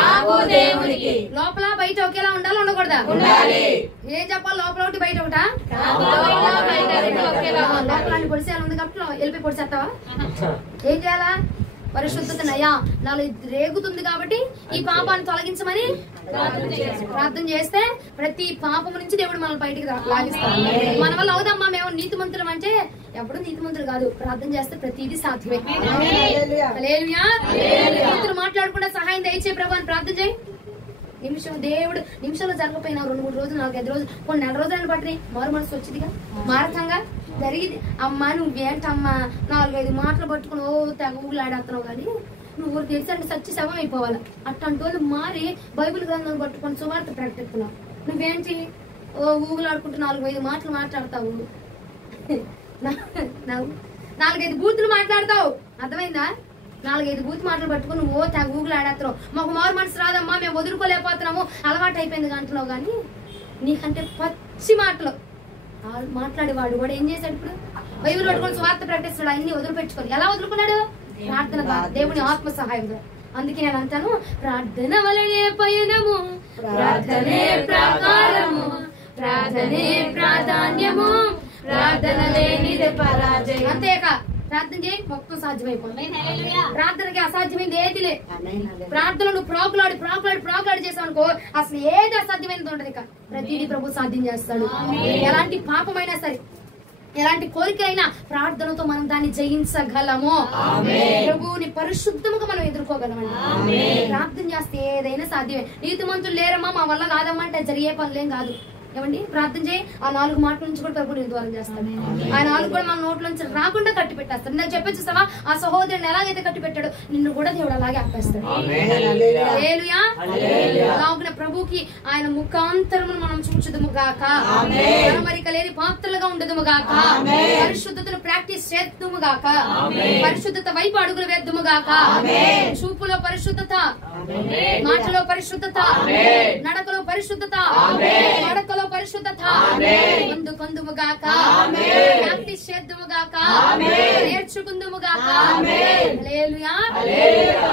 లోపల బయట ఒకేలా ఉండాలా ఉండకూడదా? ఏం చెప్పాలి? లోపల ఒకటి బయట ఒకటా? లోపల పొడిసేయాలి ఉంది కాబట్టి వెళ్ళిపోయి పొడిసేస్తావా? ఏం చేయాలా? పరిశుద్ధతనయ్యా నాలో రేగుతుంది కాబట్టి ఈ పాపాన్ని తొలగించమని ప్రార్థన చేస్తే ప్రతి పాపము నుంచి దేవుడు మనల్ని బయటికి లాగిస్తాడు. మన వల్ల అవుదమ్మా మేము నీతిమంతులం అంటే ఎప్పుడు నీతిమంతులు కాదు. ప్రార్థన చేస్తే ప్రతిదీ సాధ్యమే. హల్లెలూయా. నీతులు మాట్లాడకుండా సహాయం దయచే ప్రభు అని ప్రార్థన చేయి. దేవుడు నిమిషంలో జరగపోయినా 2-3 రోజులు, 4-5 రోజులు, కొన్ని 4 రోజులను బట్టి మారు మనసు వచ్చిందిగా, మారకంగా జరిగింది. అమ్మా నువ్వేంటమ్మా 4-5 మాటలు పట్టుకుని తెగ ఊగులాడేస్తున్నావు కానీ నువ్వు తెలిసి సచ్చి శవం అయిపోవాలి. అట్లాంటి వాళ్ళు మారి బైబిల్ గ్రంథం పట్టుకొని సువార్త ప్రకటిస్తున్నావు. నువ్వేంటి ఊగులాడుకుంటూ 4-5 మాటలు మాట్లాడతావు, 4-5 బూతులు మాట్లాడతావు. అర్థమైందా? 4-5 బూత్ మాటలు పట్టుకుని నువ్వు తెగ ఊగులు ఆడేస్తున్నావు. మాకు మారు మనసు రాదమ్మా, మేము వదులుకోలేకపోతున్నాము, అలవాటు అయిపోయింది అంటున్నావు. కానీ నీకంటే పచ్చి మాటలు మాట్లాడేవాడు కూడా ఏం చేశాడు? ఇప్పుడు బైబిల్ పట్టుకొని స్వార్థ ప్రకటిస్తాడు. అన్ని వదిలిపెట్టుకొని ఎలా వదులుకున్నాడు? ప్రార్థన, దేవుని ఆత్మ సహాయంతో. అందుకే నేను అంటాను, ప్రార్థన వలనే పయనము, ప్రార్థనే ప్రాకారము, ప్రార్థనే ప్రాధాన్యము, ప్రార్థన లేనిదే పరాజయం. అంతేకా ప్రార్థన చేయి, మొత్తం సాధ్యమైపోతుంది. ప్రార్థనకి అసాధ్యమైంది ఏది లే. ప్రార్థన నువ్వు ప్రాకులాడి చేసావు అనుకో, అసలు ఏది అసాధ్యమైనది ఉండదు. ఇక ప్రతిదీ ప్రభు సాధ్యం చేస్తాడు. ఎలాంటి పాపమైనా సరే, ఎలాంటి కోరిక అయినా ప్రార్థనతో మనం దాన్ని జయించగలము. ప్రభువుని పరిశుద్ధముగా మనం ఎదుర్కోగలమండి. ప్రార్థన చేస్తే ఏదైనా సాధ్యమే. నీతిమంతులు లేరమ్మా, మా వల్ల కాదమ్మా అంటే జరిగే పనులేం కాదు. ఏమండి, ప్రార్థన చేయి, ఆ 4 మాటల నుంచి కూడా ప్రభు నిర్ధారణ చేస్తాడు. ఆ 4 కూడా మన నోట్ల నుంచి రాకుండా కట్టి పెట్టేస్తాడు. నేను చెప్పేసి చూస్తావా, ఆ సహోదరుని ఎలాగైతే కట్టి పెట్టాడు, నిన్ను కూడా దేవుడు అలాగే ఆపేస్తాడు. హల్లెలూయా. అలాగున ప్రభుకి ఆయన ముఖాంతరమును మనం చూచుదుము గాక. అమరిక లేని పాత్రలుగా ఉండదుము గాక. పరిశుద్ధతను ప్రాక్టీస్ చేద్దుము గాక. పరిశుద్ధత వైపు అడుగులు వేద్దుము గాక. చూపులో పరిశుద్ధత, మాటలో పరిశుద్ధత, నడకలో పరిశుద్ధత, నడకలో పరిశుద్ధత పొందుకొందుము గాక. ప్రాక్టీస్ చేద్దుము గాక, నేర్చుకుందుము గాక. హల్లెలూయా.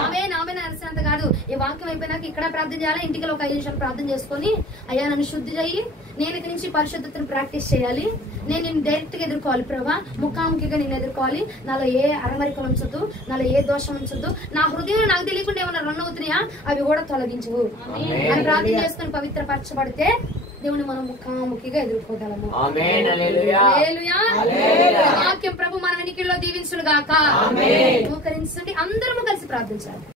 ఆమేన్ ఆమేన్ అరిసినంత కాదు. ఈ వాక్యం అయిపోయినాక ఇక్కడ ప్రార్థన చేయాలి. ఇంటికి ఒక 5 నిమిషాలు ప్రార్థన చేసుకొని, అయ్యా నన్ను శుద్ధి చెయ్యి, నేను ఇక్కడి నుంచి పరిశుద్ధతను ప్రాక్టీస్ చేయాలి. నేను నిన్ను డైరెక్ట్ గా ఎదుర్కోవాలి ప్రభా, ముఖాముఖిగా నిన్ను ఎదుర్కోవాలి. నాలో ఏ అరమరికలు ఉంచొద్దు, నాలో ఏ దోషం ఉంచొద్దు. నా హృదయం నాకు తెలియకుండా ఏమైనా రన్ అవుతున్నాయా అవి కూడా తొలగించు అని ప్రార్థన చేసుకుని పవిత్రపరచబడితే దేవుని మనం ముఖాముఖిగా ఎదుర్కోగలము. హల్లెలూయా. వాక్యం ప్రభు మన వెనికిల్లో దీవించును గాక. మోకరించండి, అందరము కలిసి ప్రార్థించాలి.